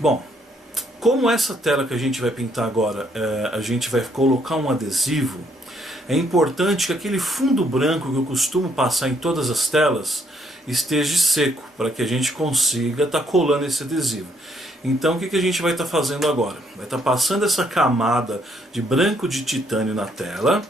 Bom, como essa tela que a gente vai pintar agora, a gente vai colocar um adesivo, é importante que aquele fundo branco que eu costumo passar em todas as telas esteja seco, para que a gente consiga estar colando esse adesivo. Então o que a gente vai estar fazendo agora? Vai estar passando essa camada de branco de titânio na tela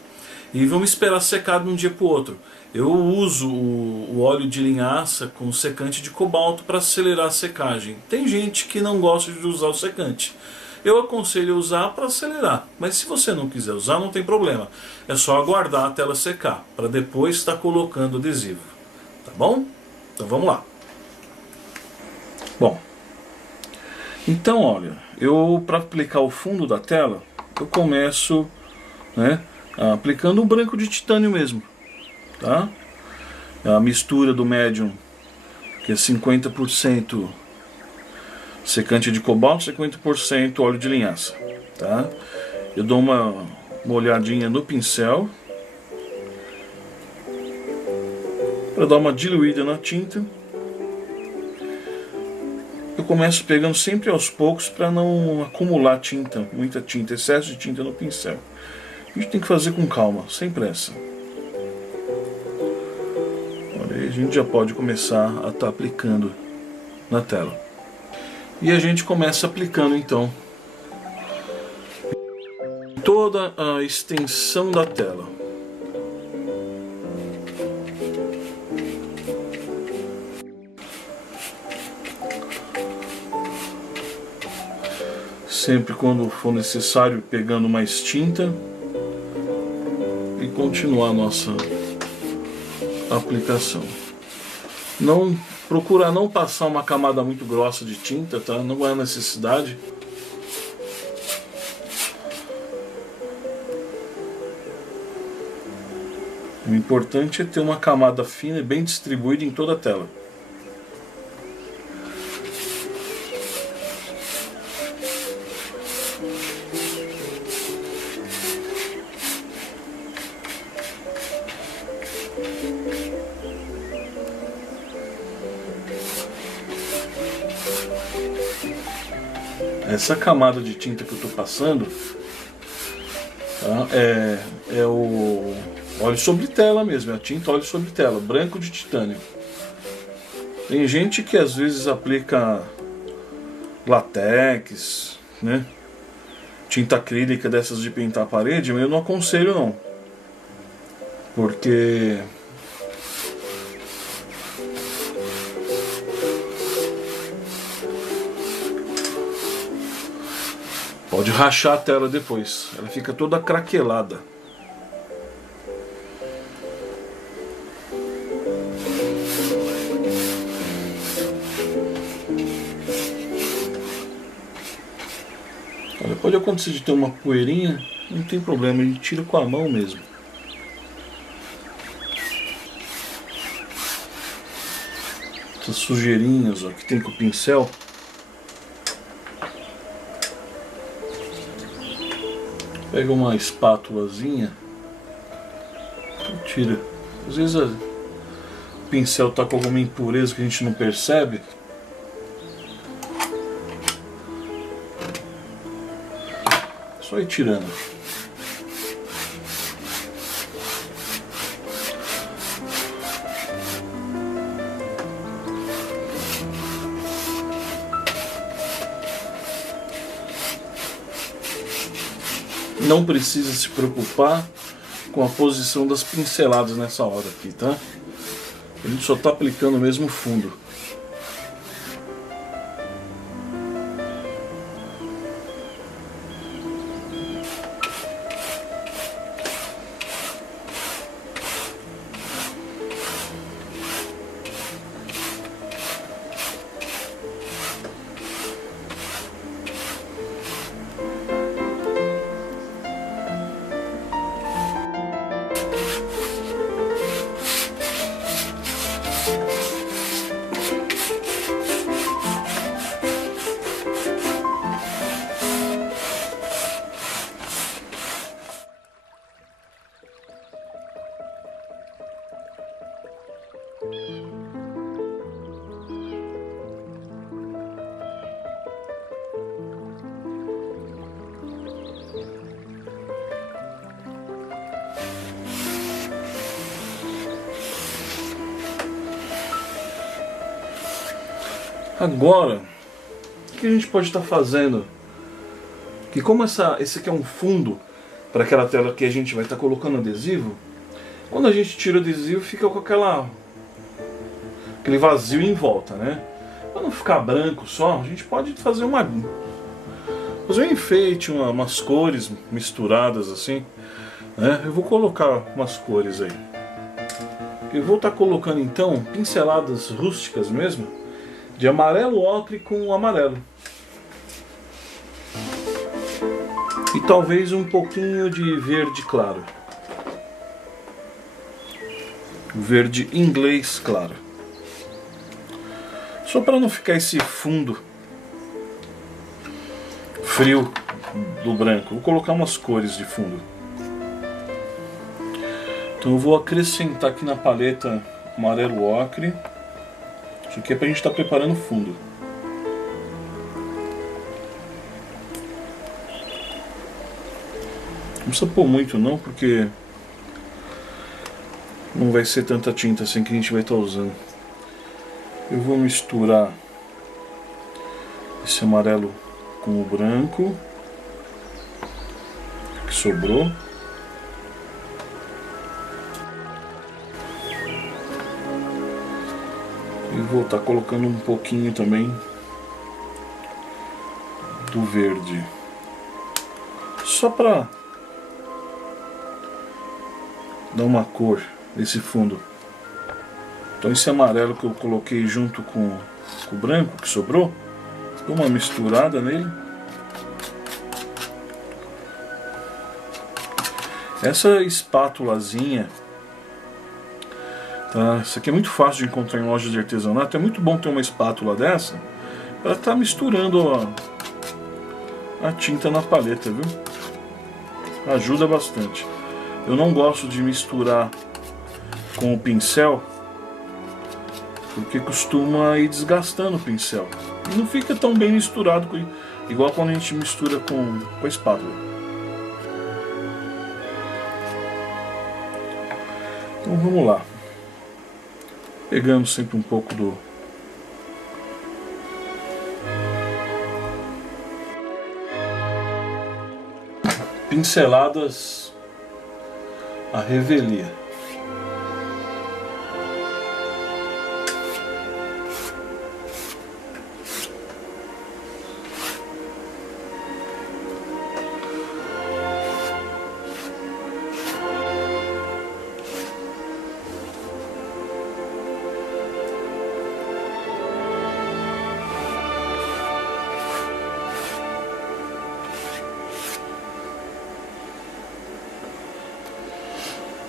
e vamos esperar secar de um dia para o outro. Eu uso o óleo de linhaça com secante de cobalto para acelerar a secagem. Tem gente que não gosta de usar o secante. Eu aconselho a usar para acelerar, mas se você não quiser usar, não tem problema. É só aguardar a tela secar, para depois estar colocando o adesivo. Tá bom? Então vamos lá. Bom, então olha, para aplicar o fundo da tela, eu começo, aplicando o branco de titânio mesmo. Tá? A mistura do médium, que é 50% secante de cobalto, 50% óleo de linhaça. Tá? Eu dou uma olhadinha no pincel para dar uma diluída na tinta. Eu começo pegando sempre aos poucos para não acumular tinta, muita tinta, excesso de tinta no pincel. A gente tem que fazer com calma, sem pressa. A gente já pode começar a estar aplicando na tela. E a gente começa aplicando então toda a extensão da tela. Sempre quando for necessário, pegando mais tinta e continuar a nossa aplicação. Procura não passar uma camada muito grossa de tinta, tá? Não é necessidade. O importante é ter uma camada fina e bem distribuída em toda a tela. Essa camada de tinta que eu estou passando, tá? É o óleo sobre tela mesmo, é a tinta óleo sobre tela, branco de titânio. Tem gente que às vezes aplica latex, né? Tinta acrílica dessas de pintar a parede, mas eu não aconselho não. Porque pode rachar a tela depois, ela fica toda craquelada. Pode acontecer de ter uma poeirinha, não tem problema, a gente tira com a mão mesmo. Essas sujeirinhas ó, que tem com o pincel. Pega uma espátulazinha e tira. Às vezes o pincel está com alguma impureza que a gente não percebe. Só ir tirando. Não precisa se preocupar com a posição das pinceladas nessa hora aqui, tá? A gente só está aplicando mesmo o fundo. Agora, o que a gente pode estar fazendo? Que como esse aqui é um fundo para aquela tela que a gente vai estar colocando adesivo, quando a gente tira o adesivo fica com aquele vazio em volta, né? Para não ficar branco só, a gente pode fazer um enfeite, umas cores misturadas assim, né? Eu vou colocar umas cores aí. Eu vou estar colocando então pinceladas rústicas mesmo, de amarelo ocre com amarelo. E talvez um pouquinho de verde claro. Verde inglês claro. Só para não ficar esse fundo frio do branco. Vou colocar umas cores de fundo. Então eu vou acrescentar aqui na paleta amarelo ocre. Isso aqui é pra gente estar preparando o fundo. Não precisa pôr muito não, porque não vai ser tanta tinta assim que a gente vai estar usando. Eu vou misturar esse amarelo com o branco que sobrou. E vou estar colocando um pouquinho também do verde. Só para dar uma cor nesse fundo. Então esse amarelo que eu coloquei junto com o branco que sobrou, dou uma misturada nele. Essa espátulazinha, tá? Isso aqui é muito fácil de encontrar em lojas de artesanato. É muito bom ter uma espátula dessa para estar misturando a tinta na paleta, viu? Ajuda bastante. Eu não gosto de misturar com o pincel, porque costuma ir desgastando o pincel e não fica tão bem misturado igual quando a gente mistura com a espátula. Então vamos lá, pegando sempre um pouco do pinceladas à revelia.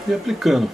e aplicando.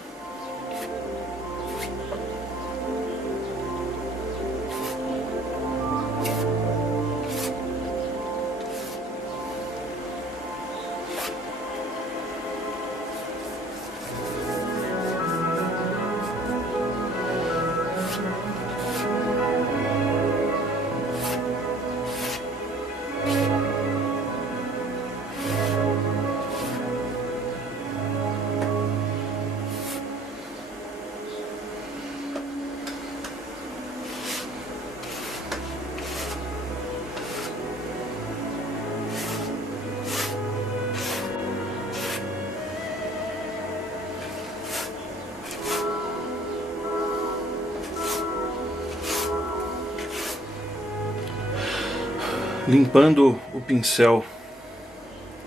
Limpando o pincel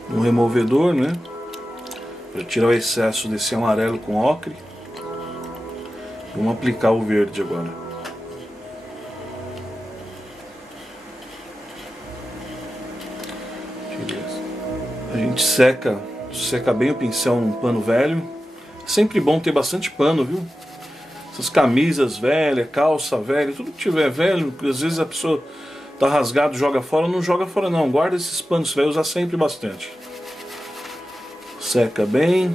no removedor, né, para tirar o excesso desse amarelo com ocre. Vamos aplicar o verde agora. A gente seca bem o pincel num pano velho. Sempre bom ter bastante pano, viu? Essas camisas velhas, calça velha, tudo que tiver velho, porque às vezes a pessoa tá rasgado, joga fora. Não joga fora não, guarda esses panos, você vai usar sempre bastante. Seca bem.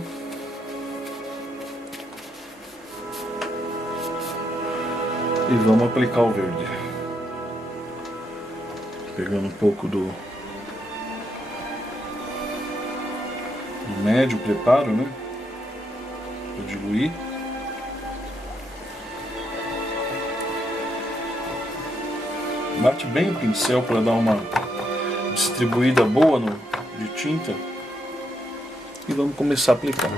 E vamos aplicar o verde. Pegando um pouco do médio preparo, né? Vou diluir. Bate bem o pincel para dar uma distribuída boa de tinta. E vamos começar a aplicar.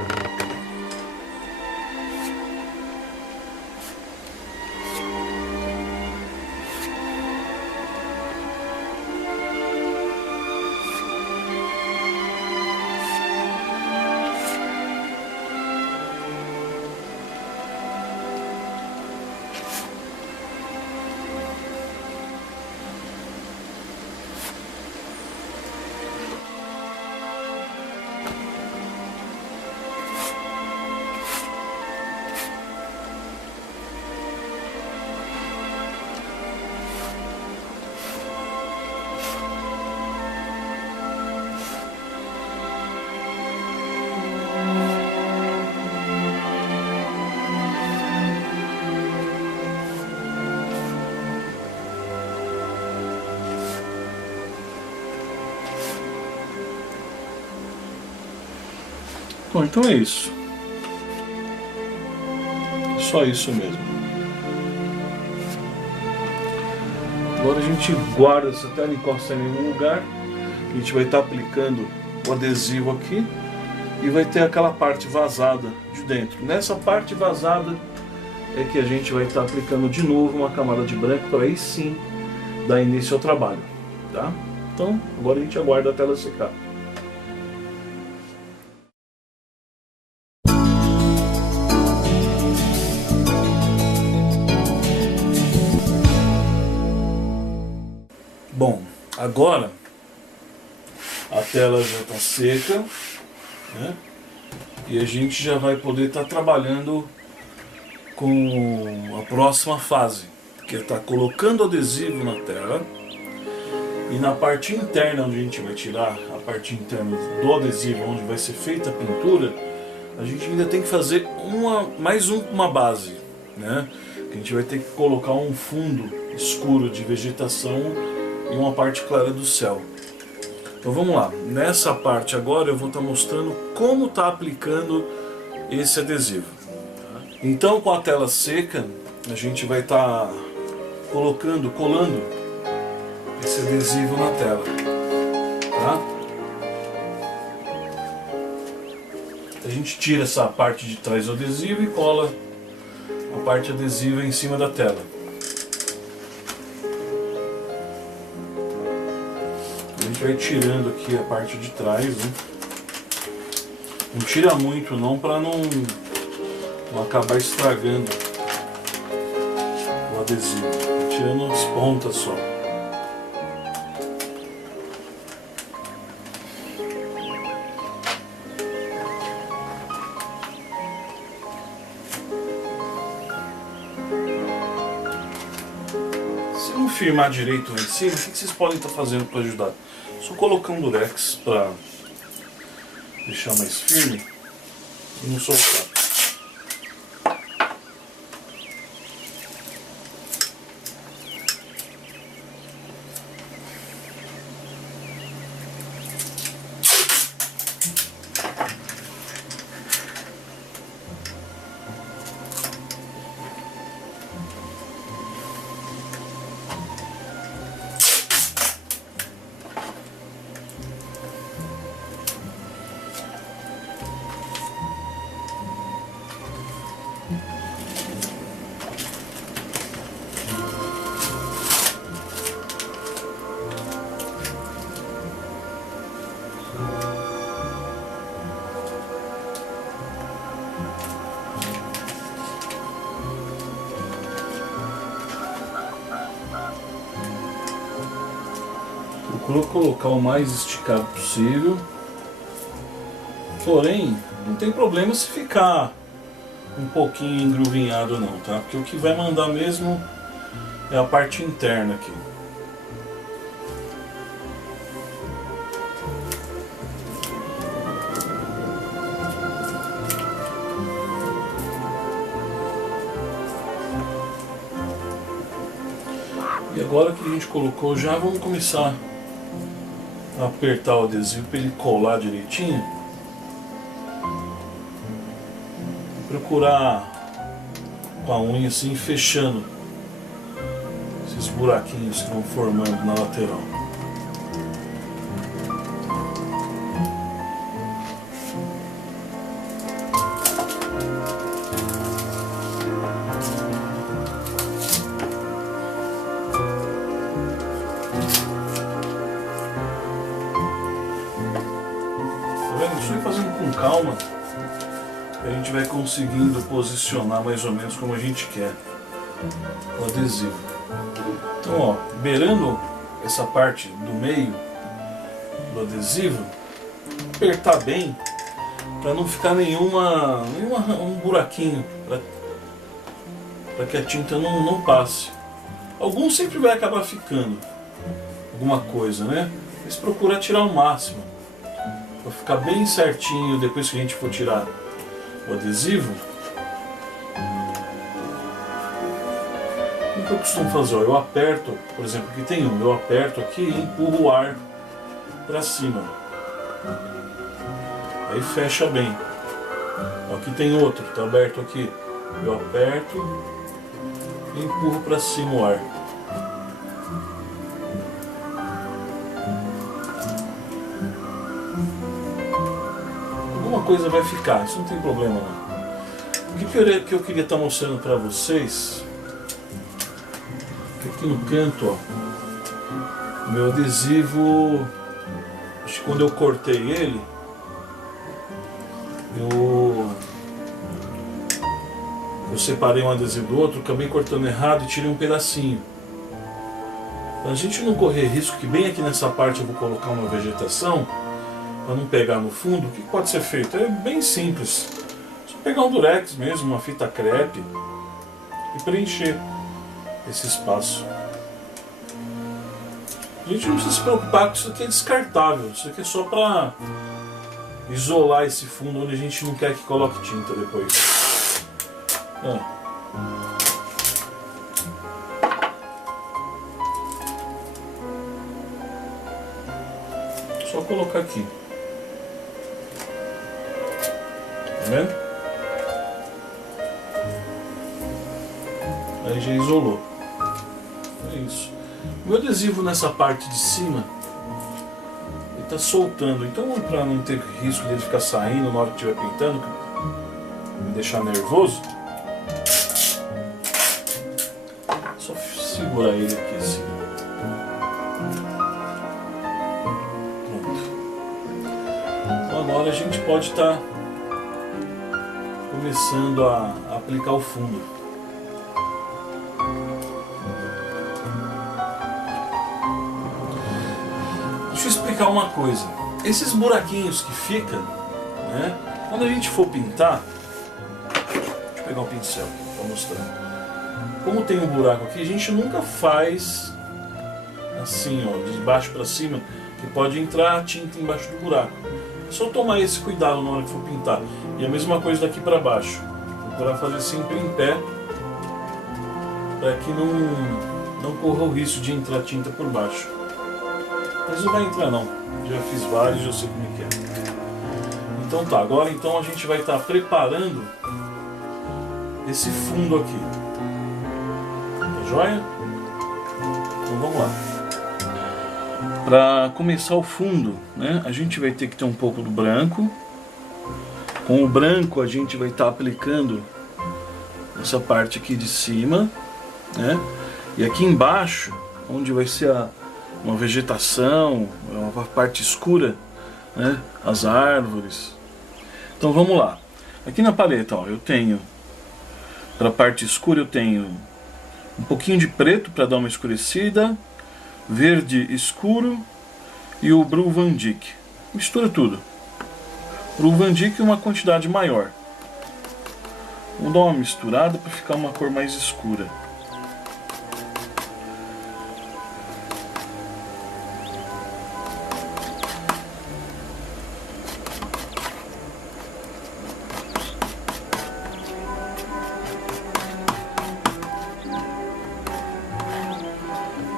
Bom, então é isso. Só isso mesmo. Agora a gente guarda essa tela, encosta em nenhum lugar. A gente vai estar aplicando o adesivo aqui e vai ter aquela parte vazada de dentro. Nessa parte vazada é que a gente vai estar aplicando de novo uma camada de branco para aí sim dar início ao trabalho, tá? Então agora a gente aguarda a tela secar. Bom, agora a tela já está seca, né? E a gente já vai poder estar trabalhando com a próxima fase, que é estar colocando adesivo na tela. E na parte interna, onde a gente vai tirar a parte interna do adesivo, onde vai ser feita a pintura, a gente ainda tem que fazer uma base, né? Que a gente vai ter que colocar um fundo escuro de vegetação e uma parte clara do céu. Então vamos lá, nessa parte agora eu vou estar mostrando como está aplicando esse adesivo. Então com a tela seca, a gente vai estar colando esse adesivo na tela, tá? A gente tira essa parte de trás do adesivo e cola a parte adesiva em cima da tela. A gente vai tirando aqui a parte de trás, né? Não tira muito não, para não acabar estragando o adesivo. Tirando as pontas só. firmar direito lá em cima, o que vocês podem estar fazendo para ajudar? Só colocar um durex para deixar mais firme e não soltar. Procuro colocar o mais esticado possível, porém não tem problema se ficar um pouquinho engruvinhado não, tá? Porque o que vai mandar mesmo é a parte interna aqui. E agora que a gente colocou já, vamos começar a apertar o adesivo para ele colar direitinho. Procurar com a unha assim, fechando esses buraquinhos que vão formando na lateral. Isso vai fazendo com calma, a gente vai conseguindo posicionar mais ou menos como a gente quer o adesivo. Então, ó, beirando essa parte do meio do adesivo, apertar bem para não ficar um buraquinho, para que a tinta não passe. Alguns sempre vai acabar ficando alguma coisa, né? Mas procura tirar o máximo, para ficar bem certinho depois que a gente for tirar o adesivo. O que eu costumo fazer? Eu aperto, por exemplo, aqui tem um, eu aperto aqui e empurro o ar para cima. Aí fecha bem. Aqui tem outro, está aberto aqui. Eu aperto e empurro para cima o ar. Alguma coisa vai ficar, isso não tem problema não. O que eu queria estar mostrando para vocês, que aqui no canto, ó, o meu adesivo, acho que quando eu cortei ele, eu separei um adesivo do outro, acabei cortando errado e tirei um pedacinho. Para a gente não correr risco, que bem aqui nessa parte eu vou colocar uma vegetação, para não pegar no fundo, o que pode ser feito? É bem simples. Só pegar um durex mesmo, uma fita crepe e preencher esse espaço. A gente não precisa se preocupar com isso aqui, é descartável. Isso aqui é só para isolar esse fundo onde a gente não quer que coloque tinta depois. Só colocar aqui. Tá vendo? Aí já isolou. É isso. O meu adesivo nessa parte de cima, ele está soltando. Então, para não ter risco dele ficar saindo na hora que estiver pintando, me deixar nervoso, só segurar ele aqui assim. Pronto. Então agora a gente pode estar começando a aplicar o fundo. Deixa eu explicar uma coisa. Esses buraquinhos que ficam, né, quando a gente for pintar, deixa eu pegar um pincel para mostrar. Como tem um buraco aqui, a gente nunca faz assim, ó, de baixo para cima, que pode entrar a tinta embaixo do buraco. É só tomar esse cuidado na hora que for pintar. E a mesma coisa daqui para baixo. Procurar fazer sempre em pé, para que não corra o risco de entrar tinta por baixo. Mas não vai entrar não. Já fiz vários, já sei como é que é. Então tá, agora então a gente vai estar preparando esse fundo aqui. Tá joia? Então vamos lá. Para começar o fundo, né, a gente vai ter que ter um pouco do branco. Com o branco a gente vai estar aplicando essa parte aqui de cima, né? E aqui embaixo, onde vai ser uma vegetação, uma parte escura, né, as árvores. Então vamos lá. Aqui na paleta, ó, eu tenho, para a parte escura eu tenho um pouquinho de preto para dar uma escurecida, verde escuro e o Blue Van Dyck. Mistura tudo. Blue Van Dyck uma quantidade maior. Vamos dar uma misturada para ficar uma cor mais escura.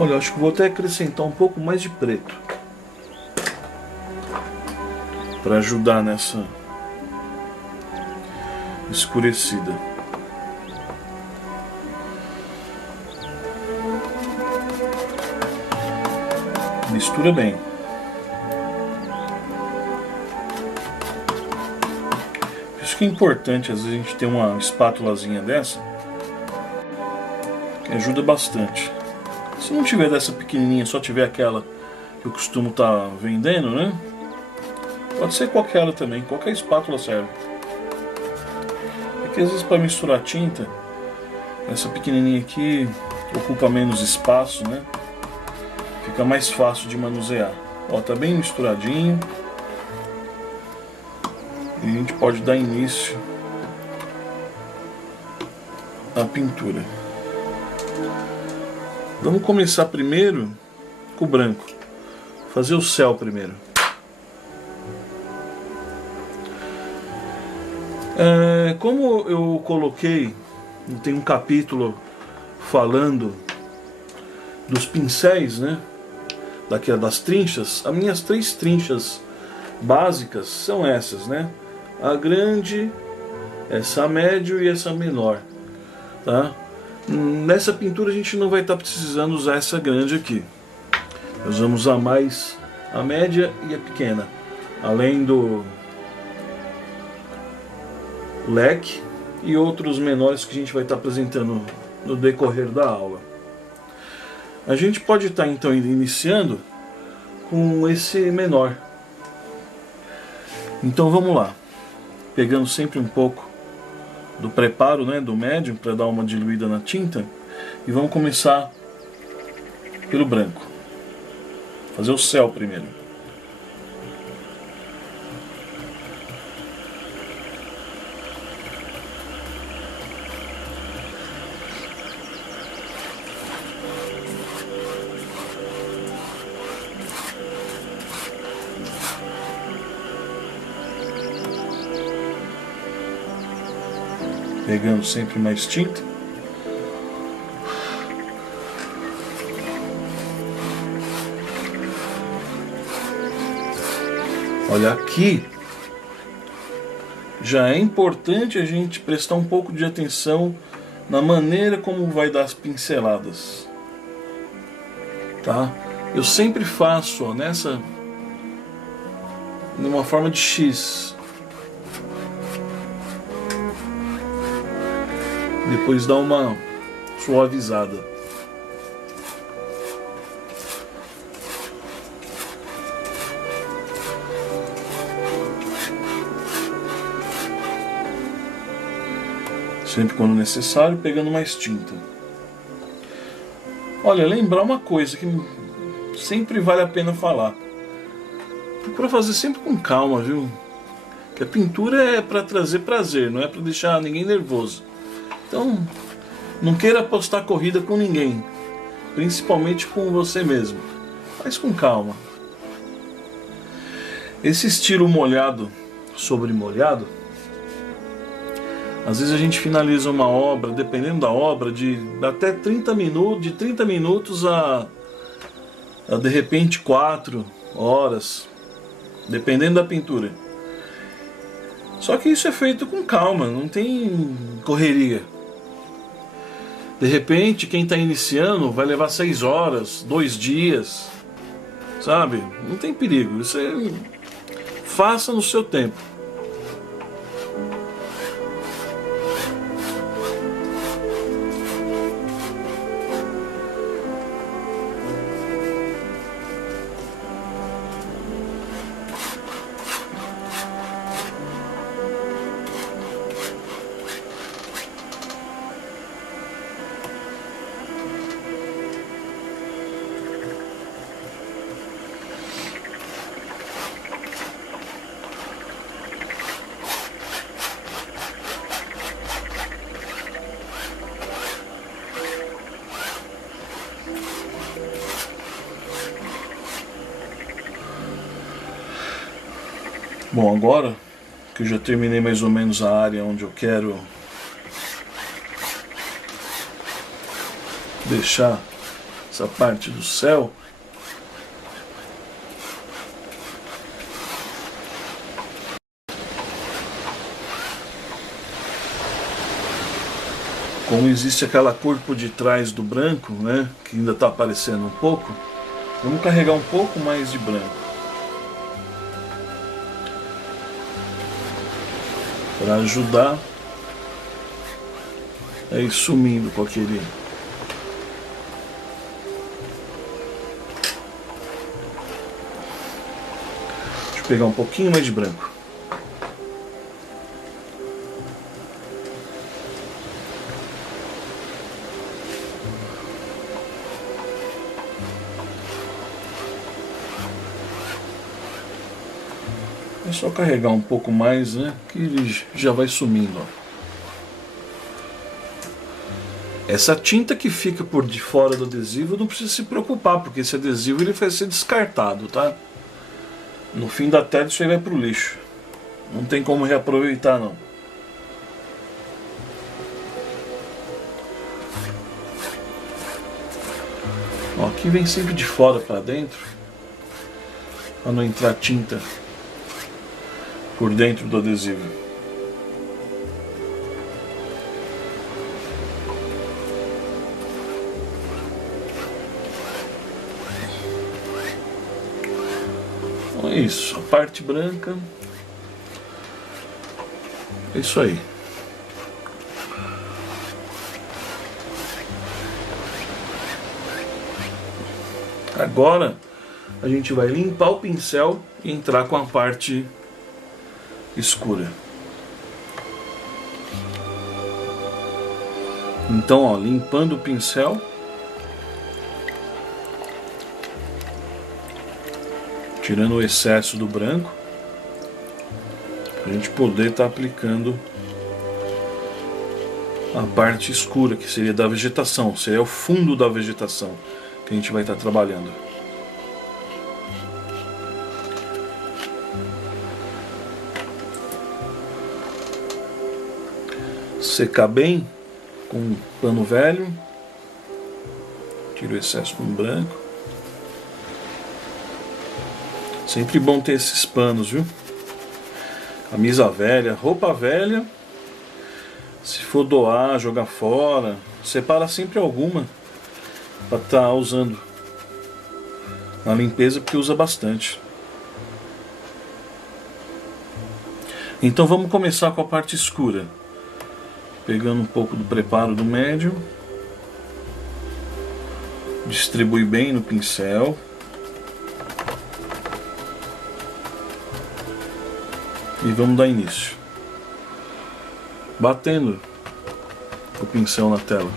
Olha, eu acho que vou até acrescentar um pouco mais de preto para ajudar nessa escurecida. Mistura bem. Isso que é importante, às vezes a gente tem uma espátulazinha dessa que ajuda bastante. Se não tiver dessa pequenininha, só tiver aquela que eu costumo estar vendendo, né? Pode ser qualquer também, qualquer espátula serve. É que às vezes para misturar tinta, essa pequenininha aqui ocupa menos espaço, né? Fica mais fácil de manusear. Ó, tá bem misturadinho. E a gente pode dar início à pintura. Vamos começar primeiro com o branco. Fazer o céu primeiro. Como eu coloquei, tem um capítulo falando dos pincéis, né? Daqui das trinchas. As minhas 3 trinchas básicas são essas, né? A grande, essa médio e essa menor, tá? Nessa pintura a gente não vai estar precisando usar essa grande aqui. Nós vamos usar mais a média e a pequena, além do leque e outros menores que a gente vai estar apresentando no decorrer da aula. A gente pode estar então iniciando com esse menor. Então vamos lá, pegando sempre um pouco do preparo, né, do médium, para dar uma diluída na tinta, e vamos começar pelo branco. Fazer o céu primeiro. Pegando sempre mais tinta. Olha, aqui já é importante a gente prestar um pouco de atenção na maneira como vai dar as pinceladas, tá? Eu sempre faço, ó, numa forma de X. Depois dá uma suavizada. Sempre quando necessário, pegando mais tinta. Olha, lembrar uma coisa que sempre vale a pena falar. Procura fazer sempre com calma, viu? Que a pintura é para trazer prazer, não é para deixar ninguém nervoso. Então, não queira apostar corrida com ninguém, principalmente com você mesmo. Mas com calma. Esse estilo molhado sobre molhado, às vezes a gente finaliza uma obra, dependendo da obra, de até 30 minutos, de 30 minutos a de repente 4 horas, dependendo da pintura. Só que isso é feito com calma, não tem correria. De repente, quem está iniciando vai levar 6 horas, 2 dias, sabe? Não tem perigo, isso é... faça no seu tempo. Bom, agora que eu já terminei mais ou menos a área onde eu quero deixar essa parte do céu, como existe aquela cor por detrás do branco, né, que ainda está aparecendo um pouco, vamos carregar um pouco mais de branco para ajudar a ir sumindo com aquele. Deixa eu pegar um pouquinho mais de branco. É só carregar um pouco mais, né? Que ele já vai sumindo, ó. Essa tinta que fica por de fora do adesivo não precisa se preocupar, porque esse adesivo ele vai ser descartado, tá? No fim da tela isso aí vai pro lixo. Não tem como reaproveitar, não. Ó, aqui vem sempre de fora para dentro, para não entrar tinta por dentro do adesivo. Então é isso, a parte branca é isso aí. Agora a gente vai limpar o pincel e entrar com a parte escura. Então, ó, limpando o pincel, tirando o excesso do branco, para a gente poder estar aplicando a parte escura, que seria da vegetação, seria o fundo da vegetação que a gente vai estar trabalhando. Secar bem com um pano velho, tira o excesso com branco. Sempre bom ter esses panos, viu? Camisa velha, roupa velha, se for doar, jogar fora, separa sempre alguma para estar usando na limpeza, porque usa bastante. Então vamos começar com a parte escura. Pegando um pouco do preparo do médio, distribui bem no pincel. E vamos dar início, batendo o pincel na tela.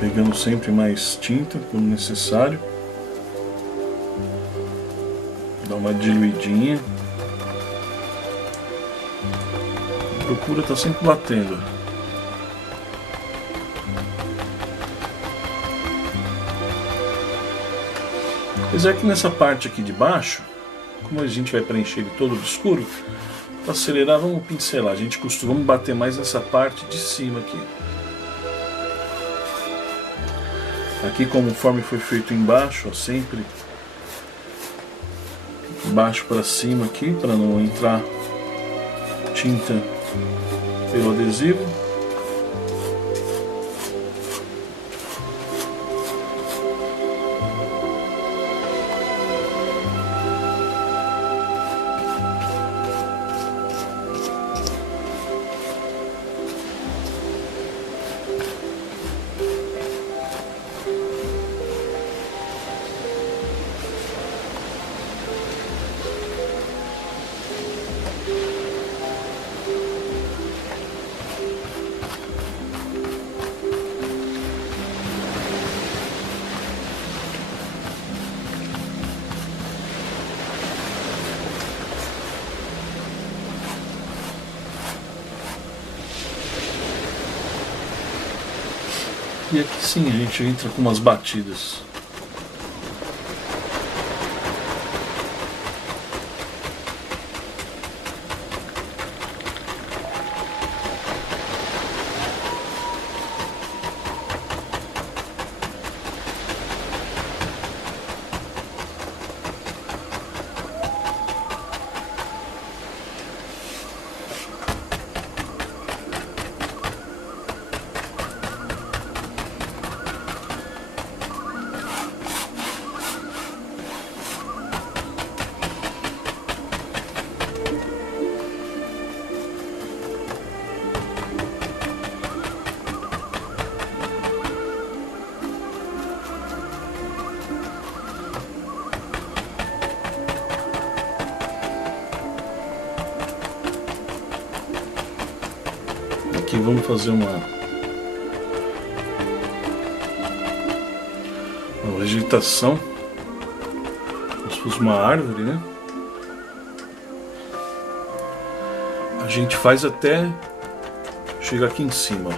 Pegando sempre mais tinta quando necessário. uma diluidinha. Procura estar sempre batendo. Apesar que nessa parte aqui de baixo, como a gente vai preencher ele todo de escuro, para acelerar vamos pincelar. A gente costuma bater mais nessa parte de cima aqui. Aqui, conforme foi feito embaixo, ó, sempre baixo para cima aqui, para não entrar tinta pelo adesivo. E aqui sim a gente entra com umas batidas. Aqui vamos fazer uma vegetação, como se fosse uma árvore, né? A gente faz até chegar aqui em cima.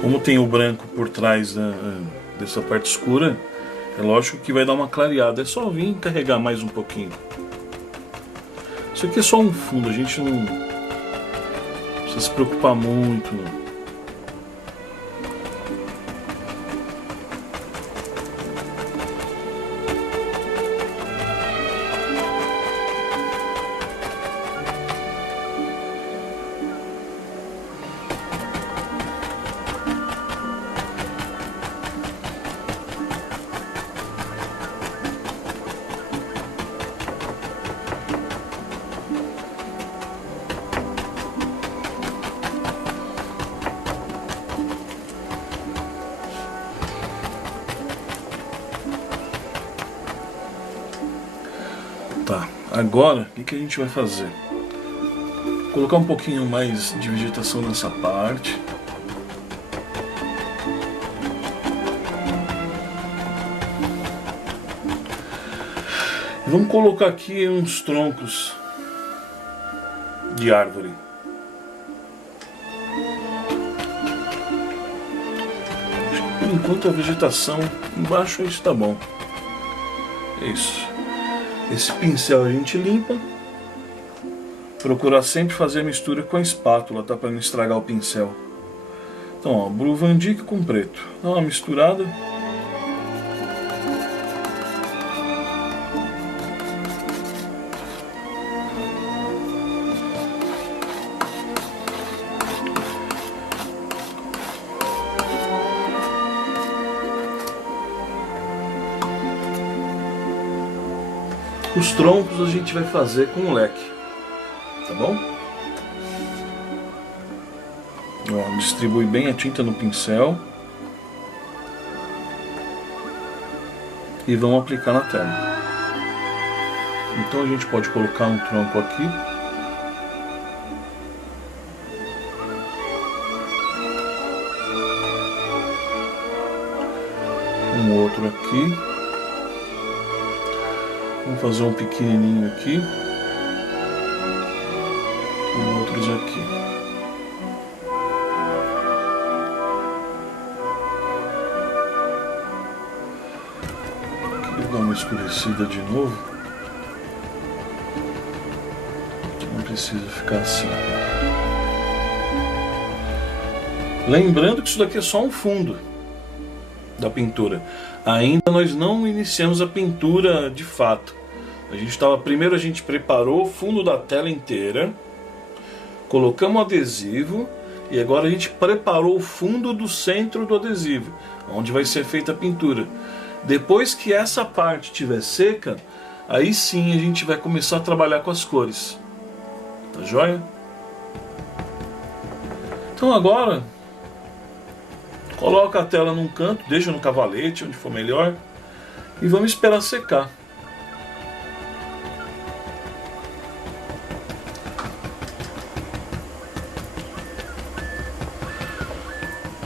Como tem o branco por trás dessa parte escura, é lógico que vai dar uma clareada. É só vir carregar mais um pouquinho. Isso aqui é só um fundo, a gente não precisa se preocupar muito, não. Tá, agora o que a gente vai fazer? Colocar um pouquinho mais de vegetação nessa parte. E vamos colocar aqui uns troncos de árvore. Por enquanto a vegetação embaixo está bom. É isso. Esse pincel a gente limpa. Procurar sempre fazer a mistura com a espátula, tá? Para não estragar o pincel. Então, ó, Blue Van Dyke com preto. Dá uma misturada. Os troncos a gente vai fazer com o leque, tá bom? Ó, distribui bem a tinta no pincel e vamos aplicar na tela. Então a gente pode colocar um tronco aqui Um outro aqui. Vamos fazer um pequenininho aqui. E outros aqui. Aqui vou dar uma escurecida de novo. Não precisa ficar assim. Lembrando que isso daqui é só um fundo da pintura. Ainda nós não iniciamos a pintura de fato. Primeiro a gente preparou o fundo da tela inteira, colocamos o adesivo e agora a gente preparou o fundo do centro do adesivo, onde vai ser feita a pintura. Depois que essa parte estiver seca, aí sim a gente vai começar a trabalhar com as cores. Tá joia? Então agora coloca a tela num canto, deixa no cavalete, onde for melhor, e vamos esperar secar.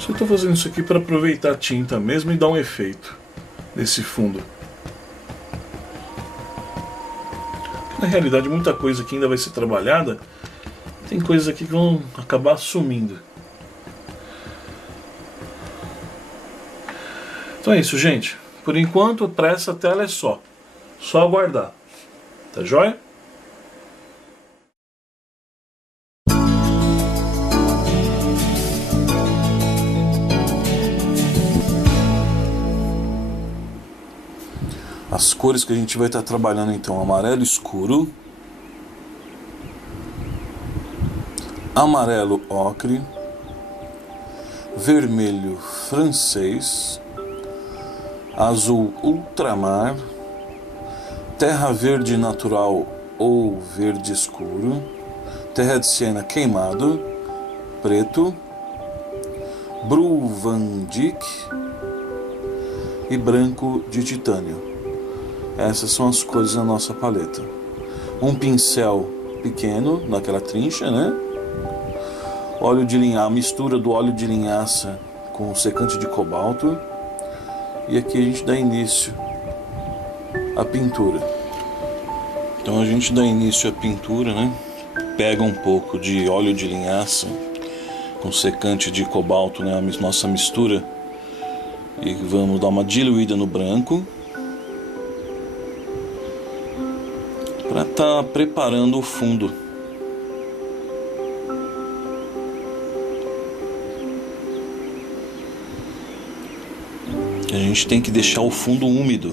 Só estou fazendo isso aqui para aproveitar a tinta mesmo e dar um efeito nesse fundo. Na realidade, muita coisa que ainda vai ser trabalhada, tem coisas aqui que vão acabar sumindo. Então é isso, gente. Por enquanto, para essa tela é só aguardar. Tá joia? As cores que a gente vai estar trabalhando então: amarelo escuro, amarelo ocre, vermelho francês, azul ultramar, terra verde natural ou verde escuro, terra de siena queimado, preto, Bru Van Dyck e branco de titânio. Essas são as cores da nossa paleta. Um pincel pequeno naquela trincha, né? Óleo de linhaça, mistura do óleo de linhaça com o secante de cobalto. E aqui a gente dá início à pintura. Então a gente dá início à pintura, né? Pega um pouco de óleo de linhaça com secante de cobalto, né? A nossa mistura. E vamos dar uma diluída no branco, para estar preparando o fundo. A gente tem que deixar o fundo úmido.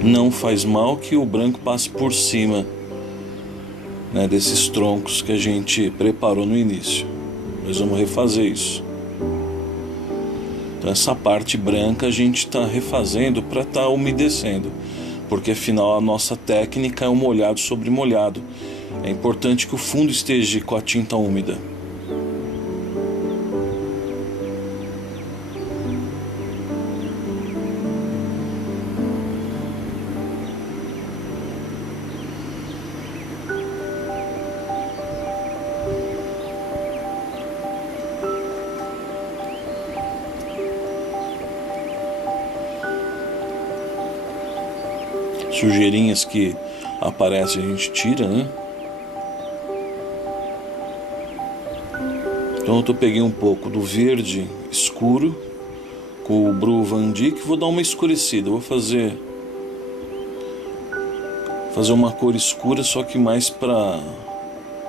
Não faz mal que o branco passe por cima, né, desses troncos que a gente preparou no início. Nós vamos refazer isso. Então essa parte branca a gente está refazendo para estar umedecendo, porque afinal a nossa técnica é um molhado sobre molhado. É importante que o fundo esteja com a tinta úmida. Sujeirinhas que aparecem a gente tira, né? Então eu peguei um pouco do verde escuro com o Bru Van Dyck, vou dar uma escurecida, vou fazer uma cor escura, só que mais para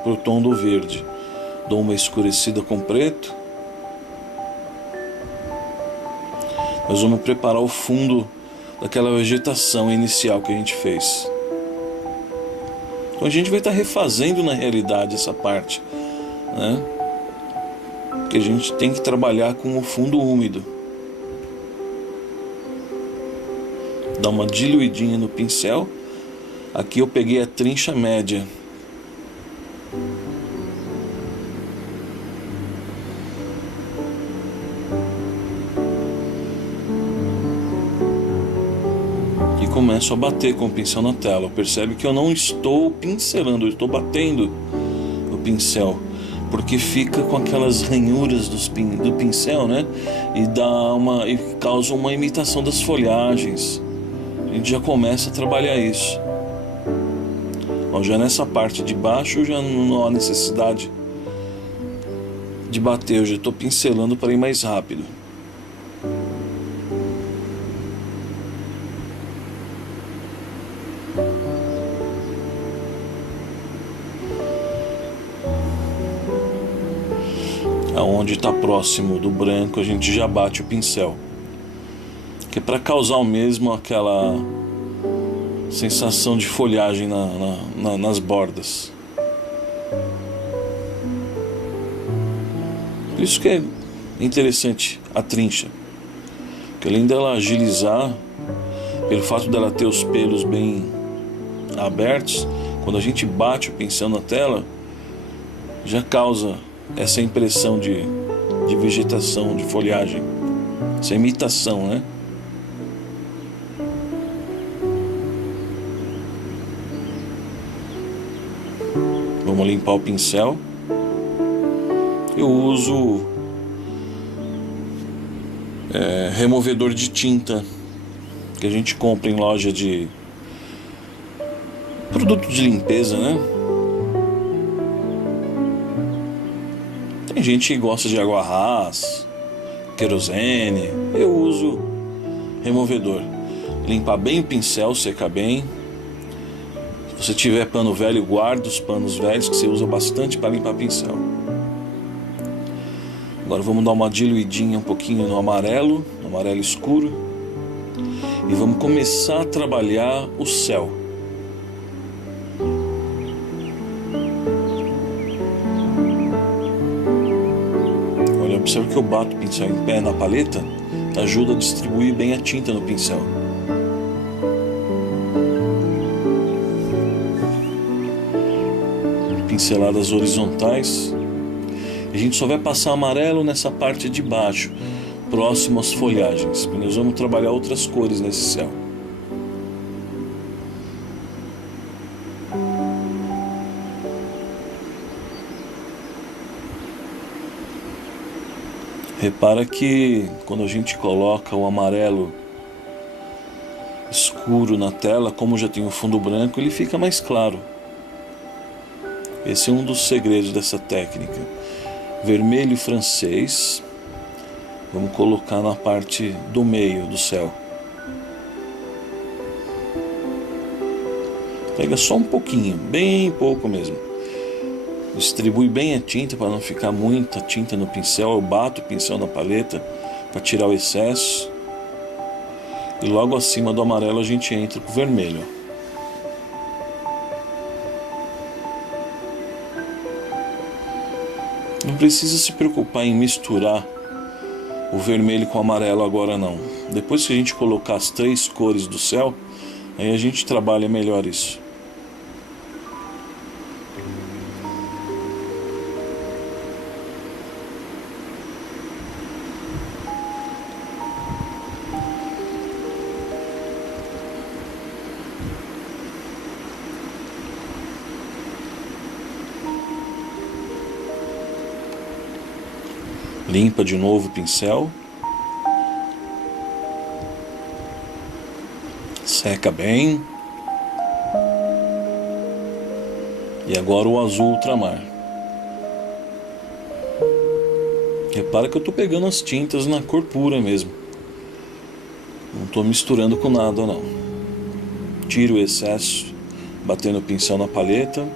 o tom do verde. Dou uma escurecida com preto. Nós vamos preparar o fundo daquela vegetação inicial que a gente fez. Então a gente vai estar refazendo na realidade essa parte, né? Porque a gente tem que trabalhar com o fundo úmido. Dá uma diluidinha no pincel. Aqui eu peguei a trincha média. Começo a bater com o pincel na tela. Percebe que eu não estou pincelando, eu estou batendo pincel, porque fica com aquelas ranhuras do pincel, né? E causa uma imitação das folhagens. A gente já começa a trabalhar isso. Ó, já nessa parte de baixo já não há necessidade de bater, eu já estou pincelando para ir mais rápido. Aonde está próximo do branco a gente já bate o pincel, que é para causar o mesmo aquela sensação de folhagem nas bordas. Por isso que é interessante a trincha, que além dela agilizar, pelo fato dela ter os pelos bem abertos, quando a gente bate o pincel na tela, já causa essa impressão de vegetação, de folhagem, essa imitação, né? Vamos limpar o pincel. Eu uso removedor de tinta que a gente compra em loja de produto de limpeza, né? Tem gente que gosta de água rasa, querosene. Eu uso removedor. Limpar bem o pincel, secar bem. Se você tiver pano velho, guarda os panos velhos que você usa bastante para limpar pincel. Agora vamos dar uma diluidinha um pouquinho no amarelo escuro. E vamos começar a trabalhar o céu. Olha, observe que eu bato o pincel em pé na paleta, ajuda a distribuir bem a tinta no pincel. Pinceladas horizontais. A gente só vai passar amarelo nessa parte de baixo, próximo às folhagens, porque nós vamos trabalhar outras cores nesse céu. Repara que quando a gente coloca o amarelo escuro na tela, como já tem o fundo branco, ele fica mais claro. Esse é um dos segredos dessa técnica. Vermelho francês. Vamos colocar na parte do meio do céu. Pega só um pouquinho, bem pouco mesmo. Distribui bem a tinta para não ficar muita tinta no pincel. Eu bato o pincel na paleta para tirar o excesso. E logo acima do amarelo a gente entra com o vermelho. Não precisa se preocupar em misturar o vermelho com o amarelo agora não. Depois que a gente colocar as três cores do céu, aí a gente trabalha melhor isso. Limpa de novo o pincel. Seca bem. E agora o azul ultramar. Repara que eu estou pegando as tintas na cor pura mesmo. Não estou misturando com nada não. Tiro o excesso, batendo o pincel na paleta.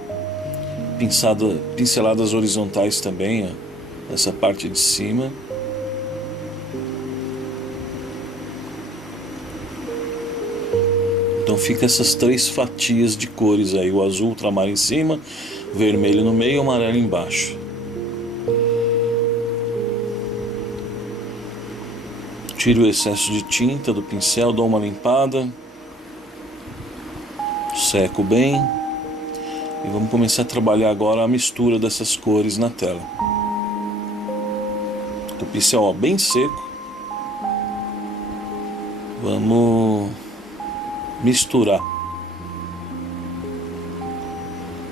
Pinceladas horizontais também, ó. Essa parte de cima. Então fica essas três fatias de cores aí, o azul ultramar em cima, vermelho no meio e o amarelo embaixo. Tiro o excesso de tinta do pincel, dou uma limpada, seco bem e vamos começar a trabalhar agora a mistura dessas cores na tela. O pincel bem seco. Vamos misturar.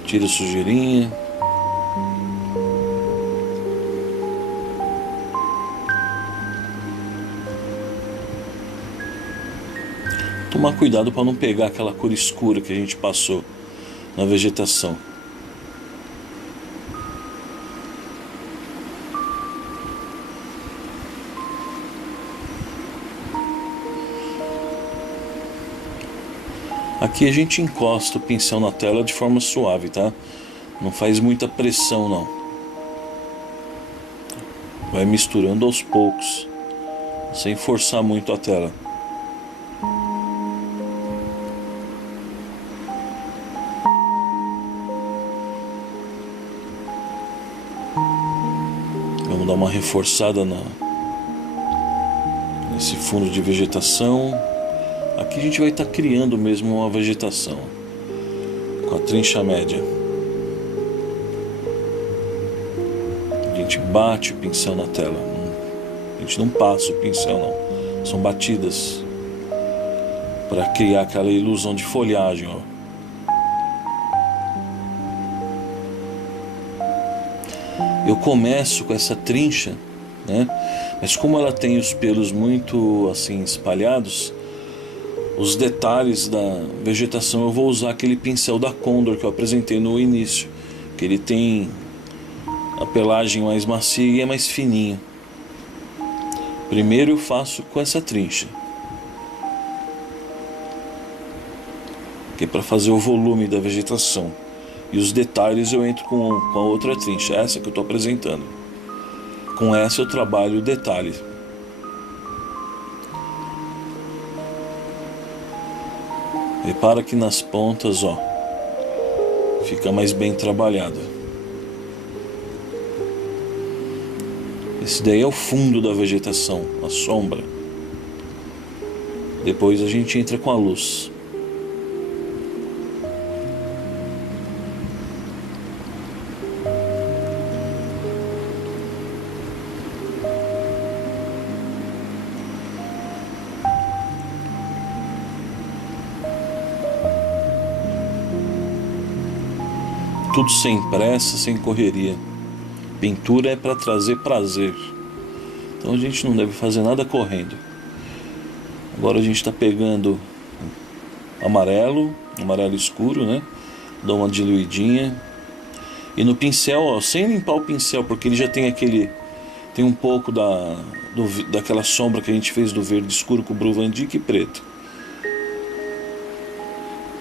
Tira a sujeirinha. Tomar cuidado para não pegar aquela cor escura que a gente passou na vegetação. Aqui a gente encosta o pincel na tela de forma suave, tá? Não faz muita pressão não. Vai misturando aos poucos, sem forçar muito a tela. Vamos dar uma reforçada nesse fundo de vegetação. Aqui a gente vai estar criando mesmo uma vegetação com a trincha média. A gente bate o pincel na tela. A gente não passa o pincel não. São batidas para criar aquela ilusão de folhagem, ó. Eu começo com essa trincha, né? Mas como ela tem os pelos muito assim espalhados, os detalhes da vegetação eu vou usar aquele pincel da Condor que eu apresentei no início, que ele tem a pelagem mais macia e é mais fininho. Primeiro eu faço com essa trincha, que é para fazer o volume da vegetação. E os detalhes eu entro com a outra trincha, essa que eu estou apresentando. Com essa eu trabalho o detalhe. Repara que nas pontas, ó, fica mais bem trabalhado. Esse daí é o fundo da vegetação, a sombra. Depois a gente entra com a luz. Tudo sem pressa, sem correria. Pintura é para trazer prazer. Então a gente não deve fazer nada correndo. Agora a gente está pegando amarelo escuro, né? Dá uma diluidinha. E no pincel, ó, sem limpar o pincel, porque ele já tem tem um pouco daquela sombra que a gente fez do verde escuro com o Blue Van Dyke e preto.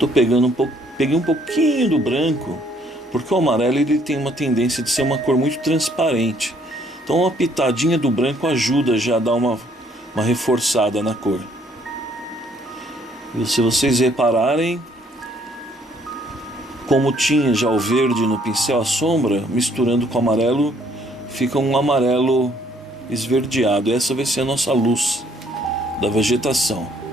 Tô pegando peguei um pouquinho do branco, porque o amarelo ele tem uma tendência de ser uma cor muito transparente. Então uma pitadinha do branco ajuda já a dar uma reforçada na cor. E se vocês repararem, como tinha já o verde no pincel, a sombra, misturando com o amarelo, fica um amarelo esverdeado. Essa vai ser a nossa luz da vegetação.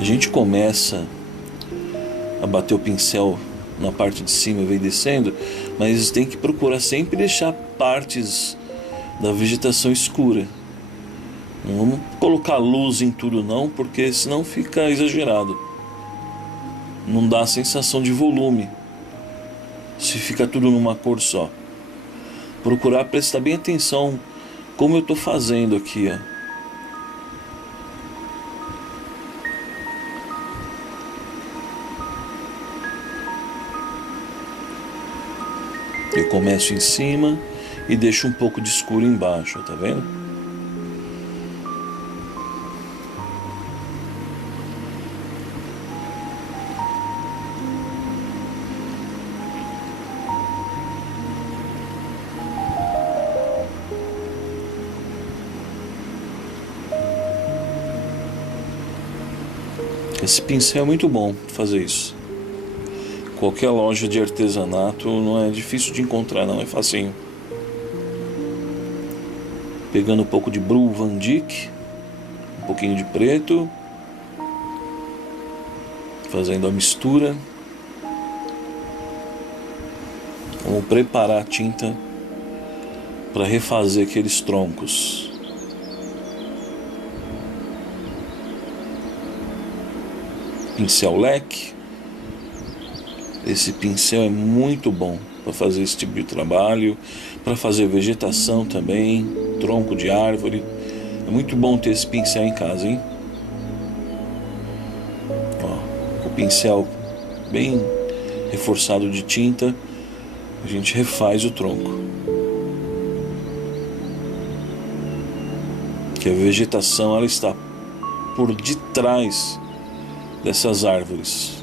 A gente começa a bater o pincel na parte de cima e vem descendo, mas tem que procurar sempre deixar partes da vegetação escura. Não vamos colocar luz em tudo não, porque senão fica exagerado. Não dá a sensação de volume se fica tudo numa cor só. Procurar prestar bem atenção como eu estou fazendo aqui, ó. Eu começo em cima e deixo um pouco de escuro embaixo, tá vendo? Esse pincel é muito bom fazer isso. Qualquer loja de artesanato não é difícil de encontrar, não, é facinho. Pegando um pouco de Blue Van Dyke, um pouquinho de preto, fazendo a mistura. Vamos preparar a tinta para refazer aqueles troncos. Pincel leque. Esse pincel é muito bom para fazer esse tipo de trabalho, para fazer vegetação também, tronco de árvore. É muito bom ter esse pincel em casa, hein? Ó, o pincel bem reforçado de tinta, a gente refaz o tronco. Que a vegetação ela está por detrás dessas árvores.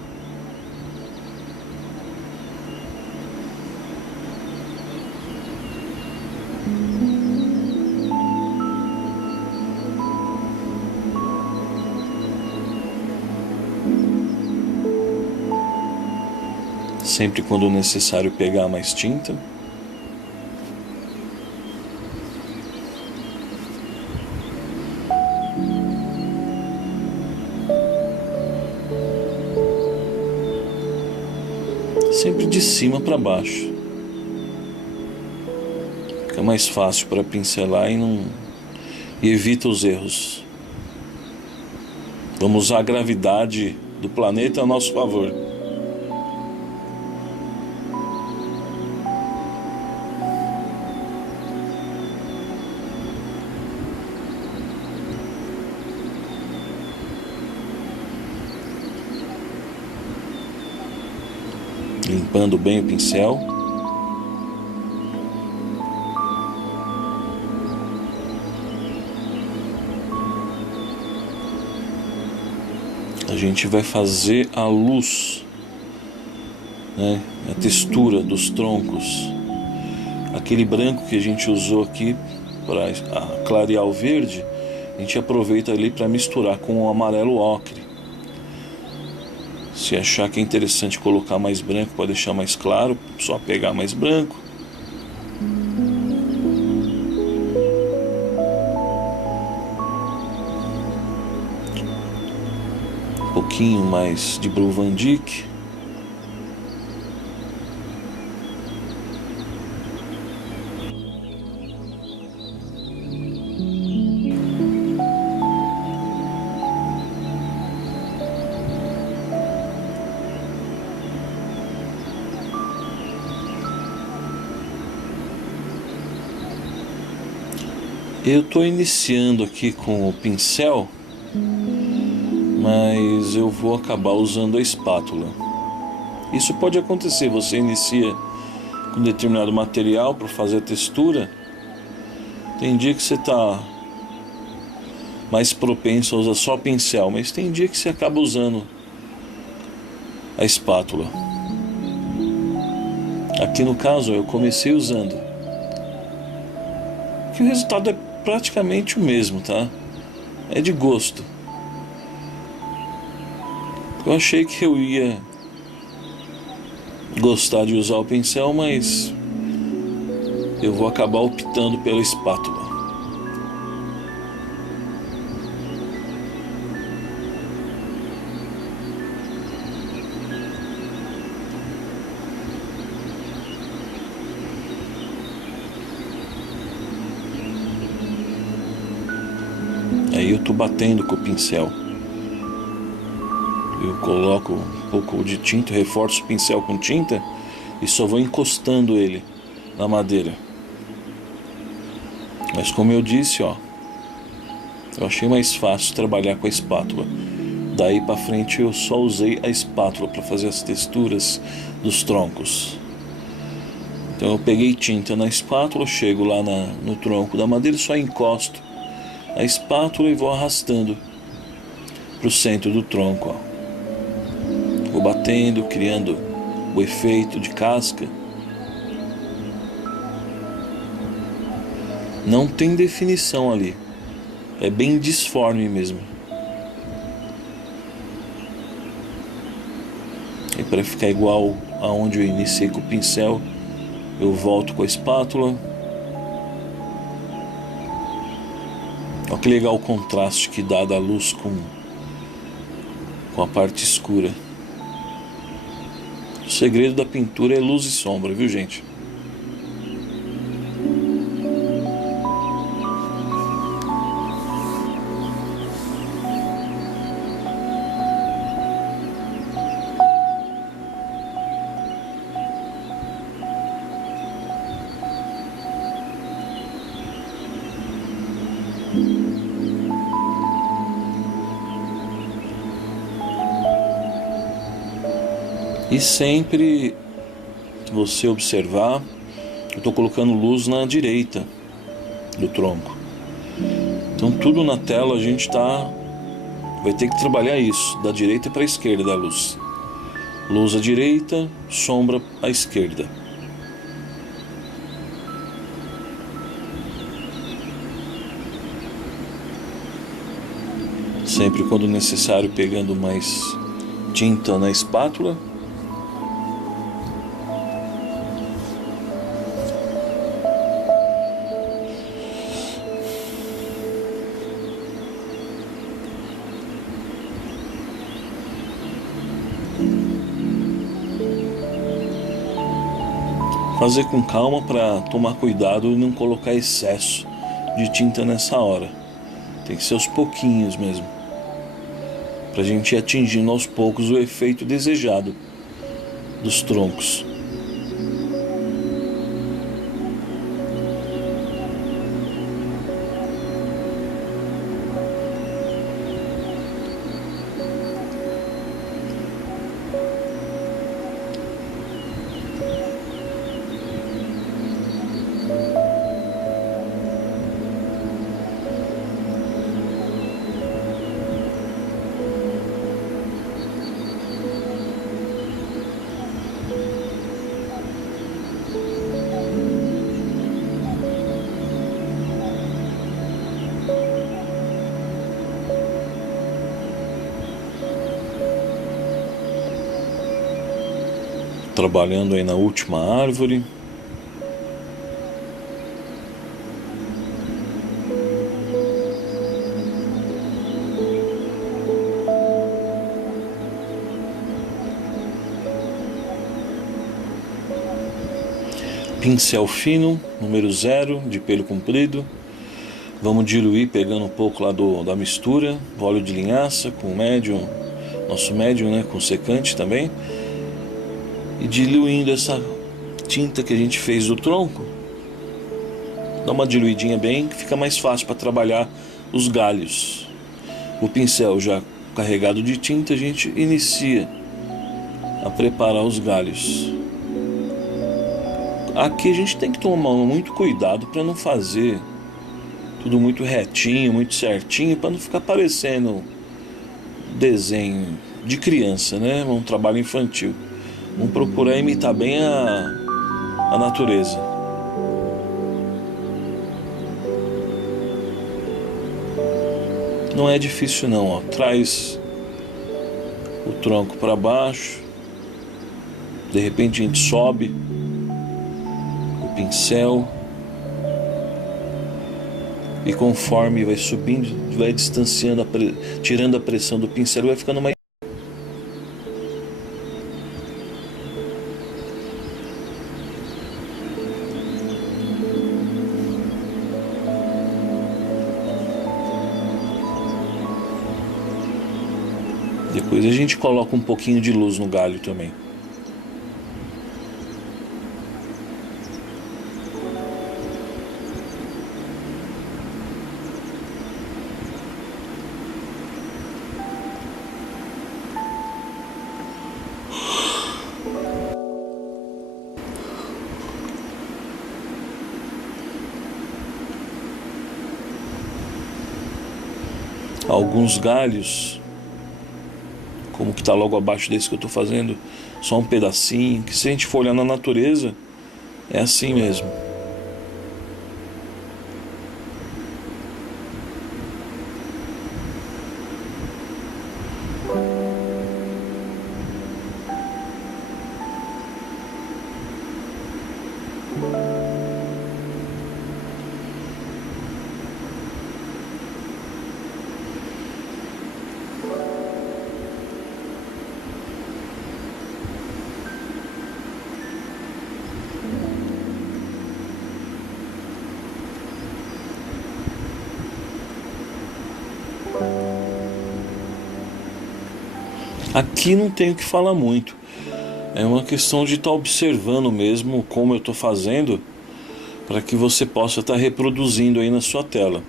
Sempre quando necessário pegar mais tinta. Sempre de cima para baixo. Fica mais fácil para pincelar e evita os erros. Vamos usar a gravidade do planeta a nosso favor. Limpando bem o pincel. A gente vai fazer a luz, né? A textura dos troncos. Aquele branco que a gente usou aqui para clarear o verde, a gente aproveita ali para misturar com o amarelo ocre. Se achar que é interessante colocar mais branco para deixar mais claro, só pegar mais branco. Um pouquinho mais de Blue Van Dyck. Eu estou iniciando aqui com o pincel, mas eu vou acabar usando a espátula. Isso pode acontecer, você inicia com determinado material para fazer a textura. Tem dia que você está mais propenso a usar só pincel, mas tem dia que você acaba usando a espátula. Aqui no caso eu comecei usando, que o resultado é praticamente o mesmo, tá? É de gosto. Eu achei que eu ia gostar de usar o pincel, mas eu vou acabar optando pela espátula. Aí eu tô batendo com o pincel. Eu coloco um pouco de tinta, reforço o pincel com tinta e só vou encostando ele na madeira. Mas como eu disse, ó, eu achei mais fácil trabalhar com a espátula. Daí pra frente eu só usei a espátula para fazer as texturas dos troncos. Então eu peguei tinta na espátula, chego lá no tronco da madeira, só encosto a espátula e vou arrastando para o centro do tronco, ó. Vou batendo, criando o efeito de casca. Não tem definição ali, é bem disforme mesmo. E para ficar igual aonde eu iniciei com o pincel, eu volto com a espátula. Olha que legal o contraste que dá da luz com a parte escura. O segredo da pintura é luz e sombra, viu, gente? E sempre que você observar, eu estou colocando luz na direita do tronco. Então tudo na tela a gente vai ter que trabalhar isso, da direita para a esquerda da luz. Luz à direita, sombra à esquerda. Sempre quando necessário, pegando mais tinta na espátula. Fazer com calma para tomar cuidado e não colocar excesso de tinta nessa hora. Tem que ser aos pouquinhos mesmo, para a gente ir atingindo aos poucos o efeito desejado dos troncos. Trabalhando aí na última árvore. Pincel fino, número 0, de pelo comprido. Vamos diluir pegando um pouco lá da mistura, óleo de linhaça com médium, nosso médium, né, com secante também. E diluindo essa tinta que a gente fez do tronco. Dá uma diluidinha bem, que fica mais fácil para trabalhar os galhos. O pincel já carregado de tinta, a gente inicia a preparar os galhos. Aqui a gente tem que tomar muito cuidado para não fazer tudo muito retinho, muito certinho, para não ficar parecendo desenho de criança, né? Um trabalho infantil. Vamos procurar imitar bem a natureza. Não é difícil não, ó. Traz o tronco para baixo. De repente a gente sobe o pincel. E conforme vai subindo, vai distanciando, tirando a pressão do pincel, vai ficando mais. Depois a gente coloca um pouquinho de luz no galho também. Alguns galhos, como que está logo abaixo desse que eu estou fazendo, só um pedacinho, que se a gente for olhar na natureza, é assim mesmo. Aqui não tenho que falar muito. É uma questão de estar observando mesmo como eu estou fazendo, para que você possa estar reproduzindo aí na sua tela.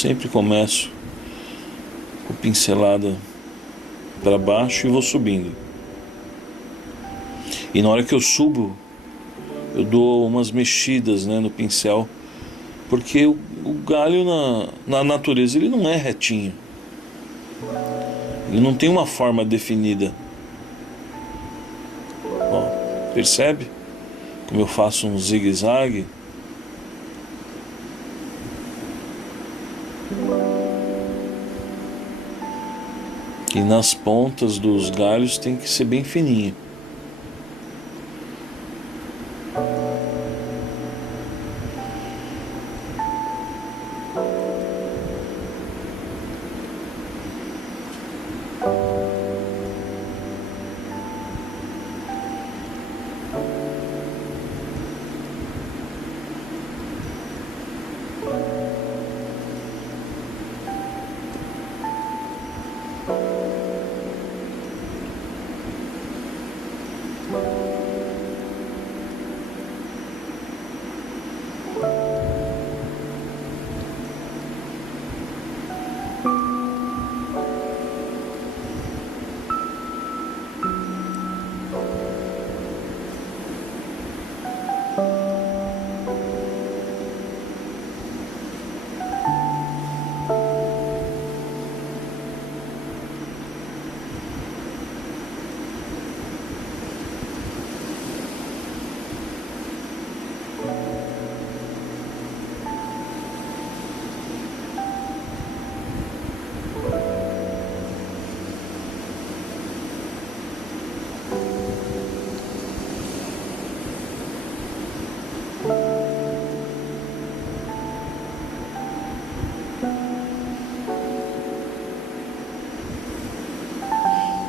sempre começo com pincelada para baixo e vou subindo. E na hora que eu subo, eu dou umas mexidas, né, no pincel, porque o galho na natureza ele não é retinho, ele não tem uma forma definida. Ó, percebe como eu faço um zigue-zague? E nas pontas dos galhos tem que ser bem fininho.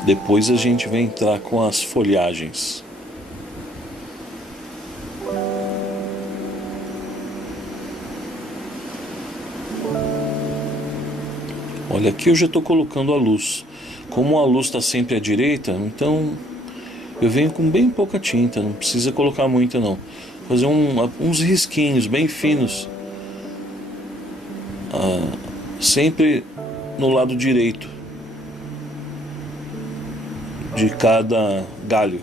Depois a gente vai entrar com as folhagens. Olha, aqui eu já estou colocando a luz. Como a luz está sempre à direita, então eu venho com bem pouca tinta, não precisa colocar muita não. Fazer uns risquinhos bem finos, sempre no lado direito de cada galho.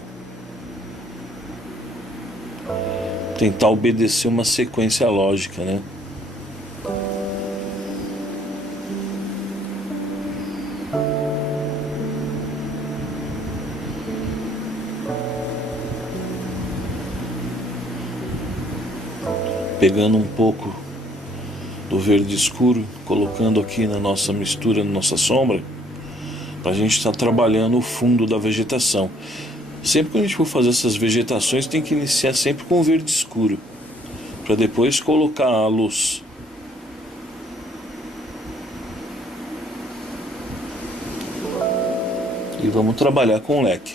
Tentar obedecer uma sequência lógica, né? Pegando um pouco do verde escuro, colocando aqui na nossa mistura, na nossa sombra, para a gente estar trabalhando o fundo da vegetação. Sempre que a gente for fazer essas vegetações, tem que iniciar sempre com o verde escuro, para depois colocar a luz. E vamos trabalhar com o leque.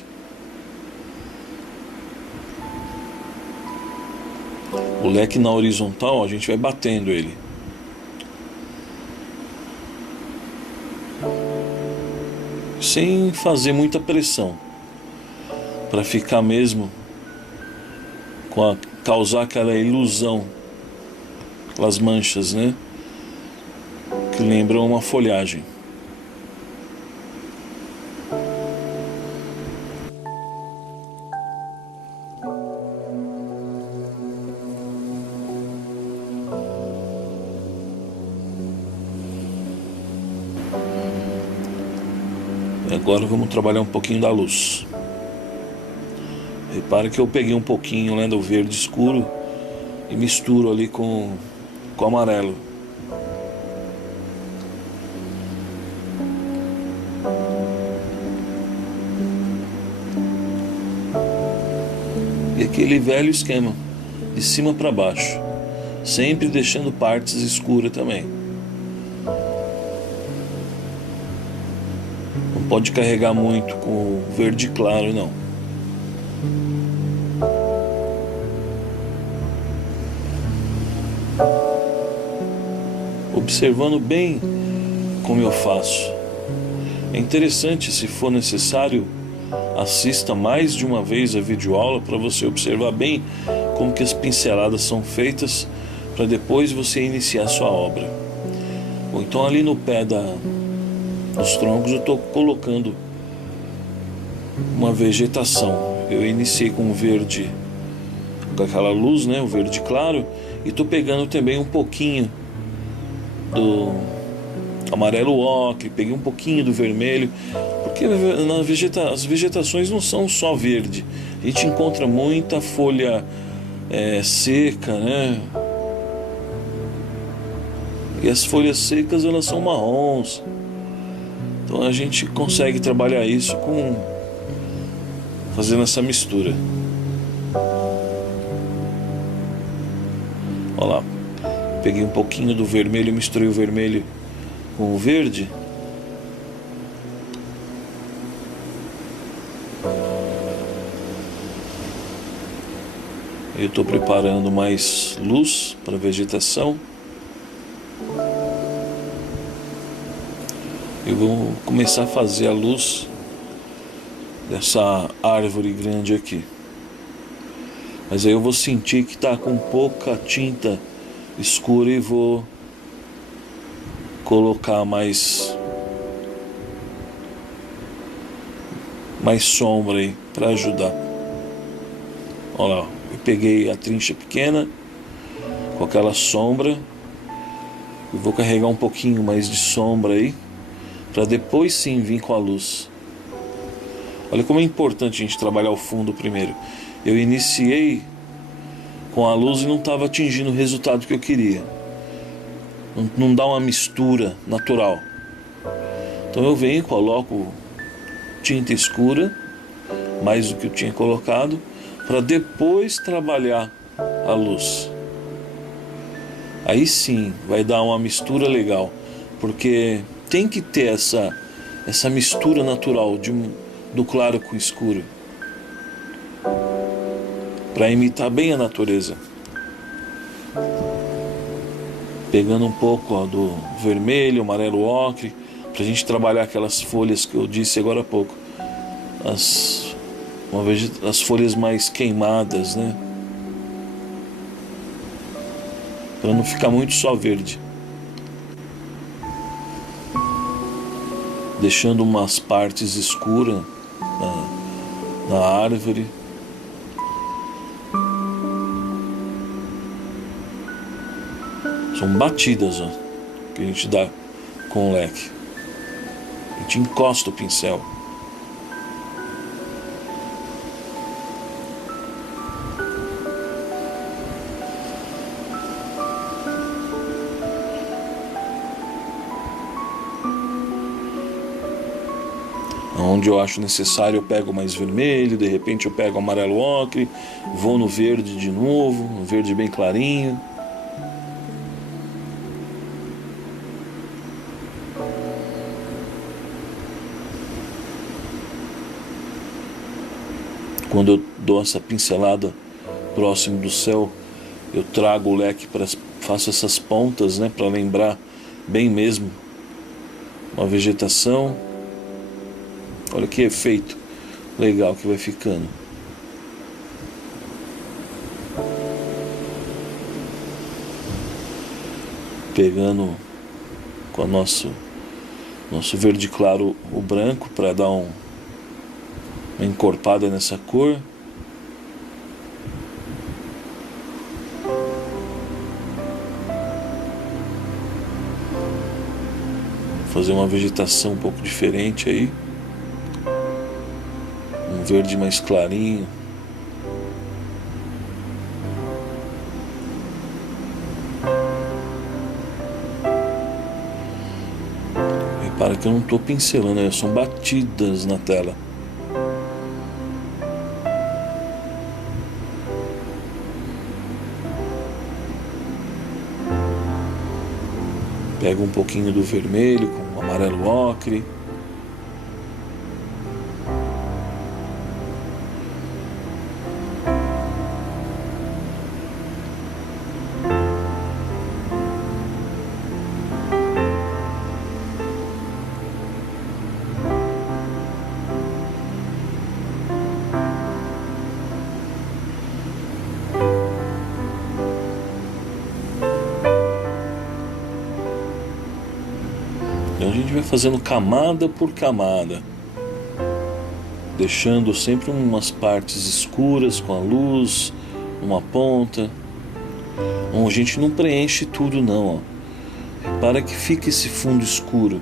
O leque na horizontal, a gente vai batendo ele. Sem fazer muita pressão, para ficar mesmo causar aquela ilusão, aquelas manchas, né, que lembram uma folhagem. Agora vamos trabalhar um pouquinho da luz. Repare que eu peguei um pouquinho, né, do verde escuro e misturo ali com o amarelo. E aquele velho esquema, de cima para baixo, sempre deixando partes escuras também. Pode carregar muito com o verde claro, não. Observando bem como eu faço. É interessante, se for necessário, assista mais de uma vez a videoaula para você observar bem como que as pinceladas são feitas, para depois você iniciar a sua obra. Ou então ali no pé dos troncos eu estou colocando uma vegetação. Eu iniciei com o verde, com aquela luz, né, o verde claro, e estou pegando também um pouquinho do amarelo ocre, peguei um pouquinho do vermelho, porque as vegetações não são só verde, a gente encontra muita folha seca, né? E as folhas secas elas são marrons, então a gente consegue trabalhar isso fazendo essa mistura. Olha lá, peguei um pouquinho do vermelho, misturei o vermelho com o verde. Eu estou preparando mais luz para a vegetação. Eu vou começar a fazer a luz dessa árvore grande aqui. Mas aí eu vou sentir que está com pouca tinta escura e vou colocar mais sombra aí para ajudar. Olha lá, eu peguei a trincha pequena com aquela sombra e vou carregar um pouquinho mais de sombra aí para depois sim vir com a luz. Olha como é importante a gente trabalhar o fundo primeiro. Eu iniciei com a luz e não estava atingindo o resultado que eu queria. Não dá uma mistura natural. Então eu venho e coloco tinta escura, mais do que eu tinha colocado, para depois trabalhar a luz. Aí sim vai dar uma mistura legal, porque tem que ter essa mistura natural do claro com o escuro, para imitar bem a natureza. Pegando um pouco do vermelho, amarelo ocre, para a gente trabalhar aquelas folhas que eu disse agora há pouco, as folhas mais queimadas, né? Para não ficar muito só verde. Deixando umas partes escuras na árvore. São batidas, ó, que a gente dá com o leque. A gente encosta o pincel. Onde eu acho necessário eu pego mais vermelho, de repente eu pego amarelo ocre, vou no verde de novo, um verde bem clarinho. Quando eu dou essa pincelada próximo do céu, eu trago o leque, faço essas pontas, né, para lembrar bem mesmo uma vegetação. Olha que efeito legal que vai ficando. Pegando com o nosso verde claro o branco para dar uma encorpada nessa cor. Fazer uma vegetação um pouco diferente aí. Um verde mais clarinho. Repara que eu não estou pincelando, são batidas na tela. Pego um pouquinho do vermelho com o amarelo ocre. a gente vai fazendo camada por camada, deixando sempre umas partes escuras com a luz, uma ponta. Bom, a gente não preenche tudo não, ó. Para que fique esse fundo escuro.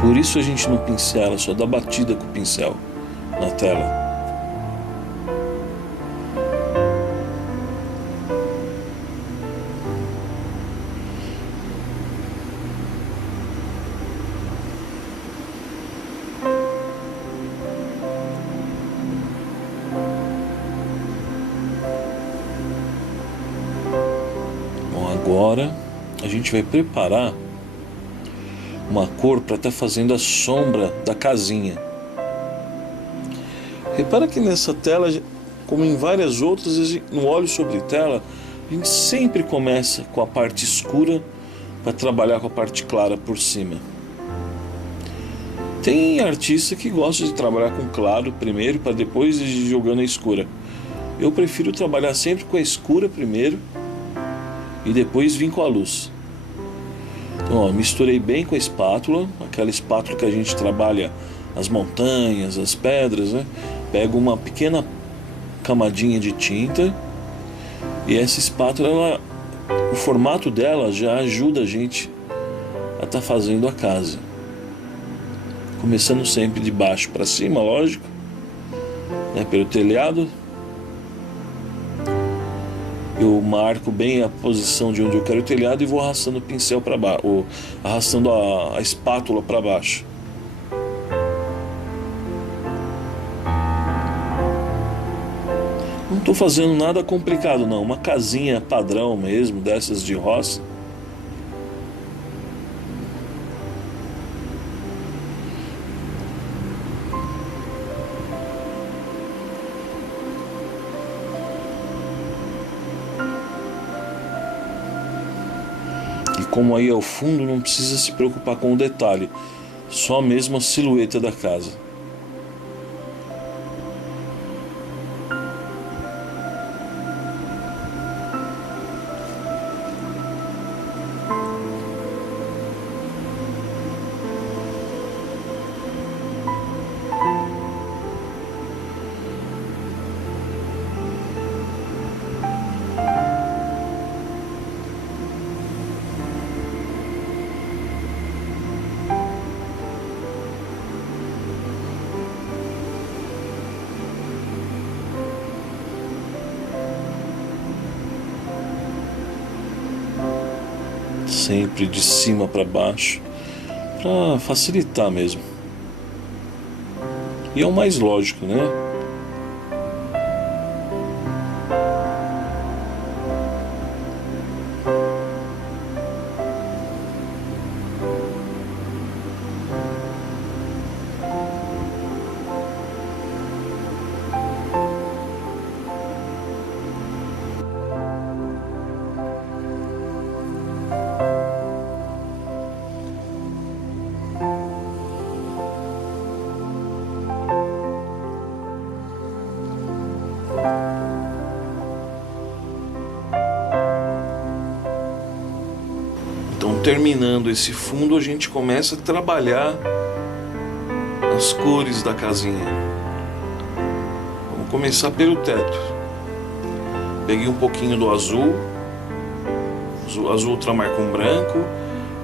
Por isso a gente não pincela, só dá batida com o pincel na tela. Agora a gente vai preparar uma cor para estar fazendo a sombra da casinha. Repara que nessa tela, como em várias outras, no óleo sobre tela, a gente sempre começa com a parte escura para trabalhar com a parte clara por cima. Tem artista que gosta de trabalhar com claro primeiro para depois ir jogando a escura. Eu prefiro trabalhar sempre com a escura primeiro e depois vim com a luz. Então, ó, misturei bem com a espátula, aquela espátula que a gente trabalha as montanhas, as pedras, né? Pego uma pequena camadinha de tinta e essa espátula, o formato dela já ajuda a gente a estar fazendo a casa. Começando sempre de baixo para cima, lógico, né? Pelo telhado. Eu marco bem a posição de onde eu quero o telhado e vou arrastando o pincel para baixo, ou arrastando a espátula para baixo. Não estou fazendo nada complicado não, uma casinha padrão mesmo, dessas de roça. E como aí é o fundo, não precisa se preocupar com o detalhe, só mesmo a silhueta da casa. Sempre de cima para baixo, para facilitar mesmo. E é o mais lógico, né? Então, terminando esse fundo, a gente começa a trabalhar as cores da casinha. Vamos começar pelo teto. Peguei um pouquinho do azul ultramar com branco.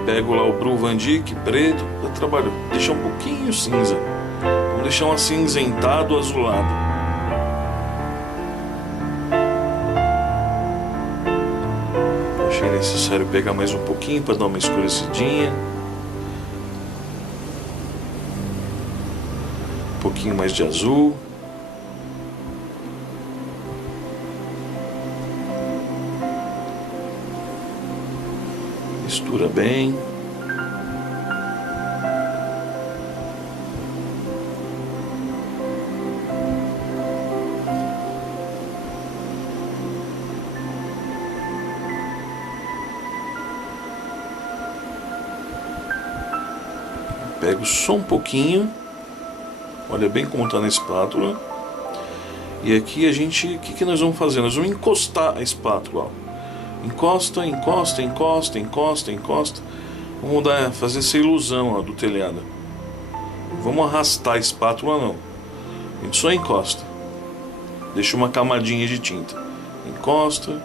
Pego lá o Bru Van Dyck preto para trabalhar. Deixar um pouquinho cinza. Vamos deixar um acinzentado azulado. Achei necessário pegar mais um pouquinho para dar uma escurecidinha. Um pouquinho mais de azul. Mistura bem. Pego só um pouquinho. Olha bem como está na espátula. E aqui a gente, o que nós vamos fazer? Nós vamos encostar a espátula, ó. Encosta, encosta, encosta, encosta, encosta. Vamos fazer essa ilusão, ó, do telhado. Vamos arrastar a espátula, não. A gente só encosta. Deixa uma camadinha de tinta. Encosta.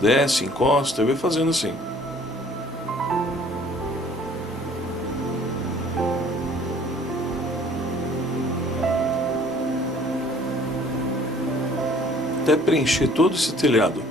Desce, encosta. E vai fazendo assim. Até preencher todo esse telhado.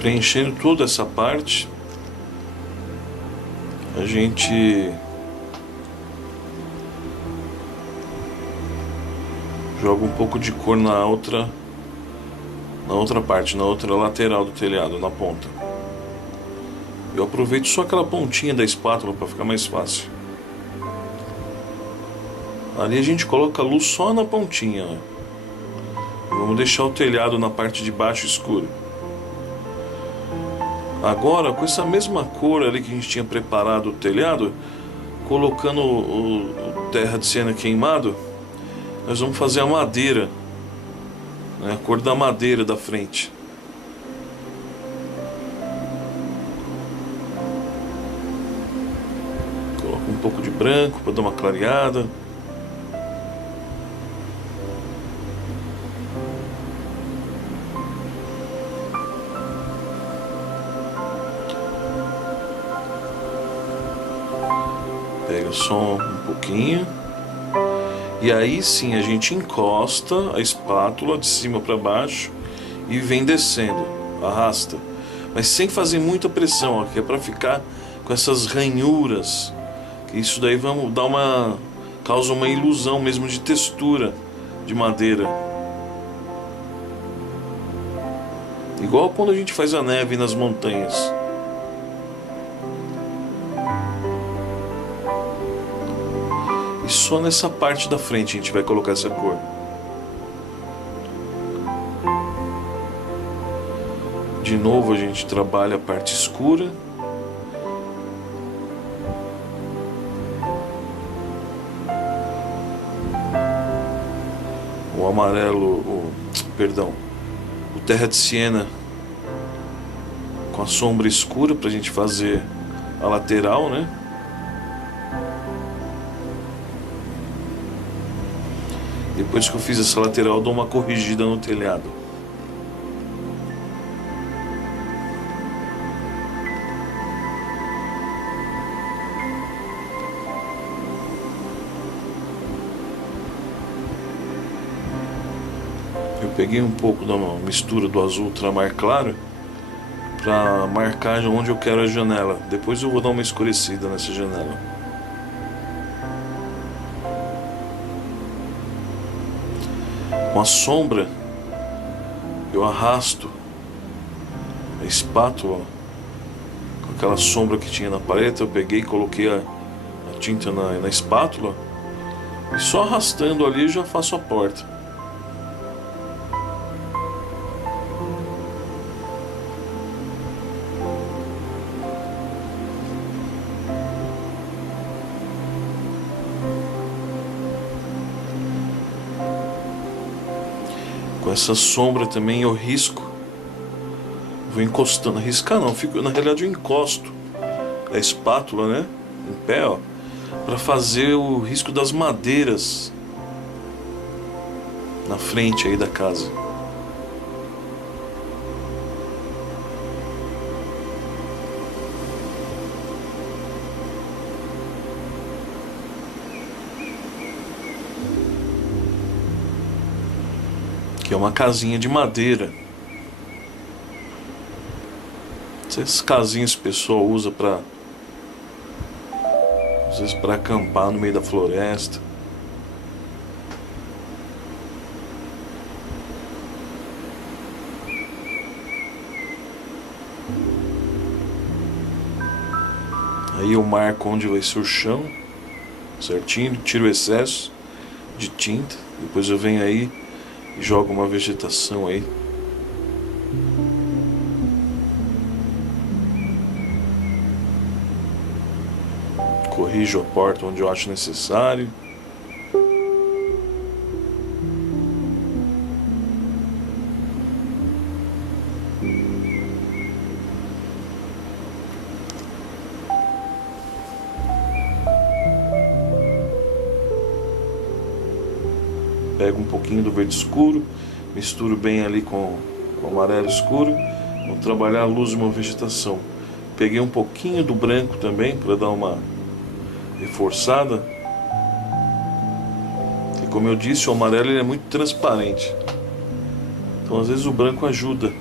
Preenchendo toda essa parte, a gente joga um pouco de cor na outra parte, na outra lateral do telhado, na ponta. Eu aproveito só aquela pontinha da espátula para ficar mais fácil. Ali a gente coloca a luz só na pontinha, né? Vamos deixar o telhado na parte de baixo escuro. Agora, com essa mesma cor ali que a gente tinha preparado o telhado, colocando o terra de siena queimado, nós vamos fazer a madeira, né? A cor da madeira da frente. Coloca um pouco de branco para dar uma clareada. Pega só um pouquinho. E aí sim a gente encosta a espátula de cima para baixo e vem descendo, arrasta. Mas sem fazer muita pressão, ó, que é para ficar com essas ranhuras. Isso daí vamos dar causa uma ilusão mesmo de textura de madeira. Igual quando a gente faz a neve nas montanhas. E só nessa parte da frente a gente vai colocar essa cor. De novo a gente trabalha a parte escura. O amarelo, o terra de siena com a sombra escura pra gente fazer a lateral, né? Depois que eu fiz essa lateral, eu dou uma corrigida no telhado. Eu peguei um pouco da mistura do azul ultramar claro para marcar onde eu quero a janela. Depois eu vou dar uma escurecida nessa janela. Com a sombra, eu arrasto a espátula com aquela sombra que tinha na paleta. Eu peguei e coloquei a tinta na espátula e só arrastando ali eu já faço a porta. Com essa sombra também eu risco, vou encostando, riscar não, na realidade eu encosto a espátula, né, em pé, ó, para fazer o risco das madeiras na frente aí da casa. Que é uma casinha de madeira. Essas casinhas que o pessoal usa para, às vezes, para acampar no meio da floresta. Aí eu marco onde vai ser o chão, certinho, tiro o excesso de tinta. Depois eu venho aí e jogo uma vegetação aí. Corrijo a porta onde eu acho necessário. Pego um pouquinho do verde escuro, misturo bem ali com o amarelo escuro. Vou trabalhar a luz de uma vegetação. Peguei um pouquinho do branco também para dar uma reforçada. E como eu disse, o amarelo ele é muito transparente. Então às vezes o branco ajuda.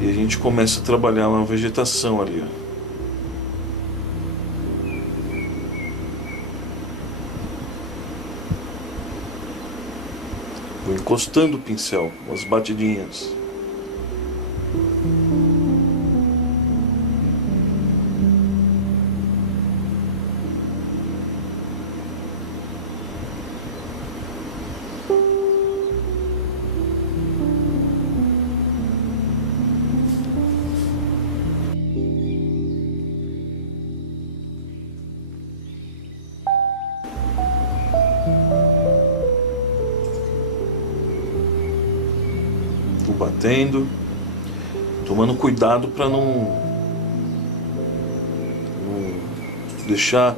E a gente começa a trabalhar uma vegetação ali, ó. Vou encostando o pincel, umas batidinhas. Vou batendo, tomando cuidado para não deixar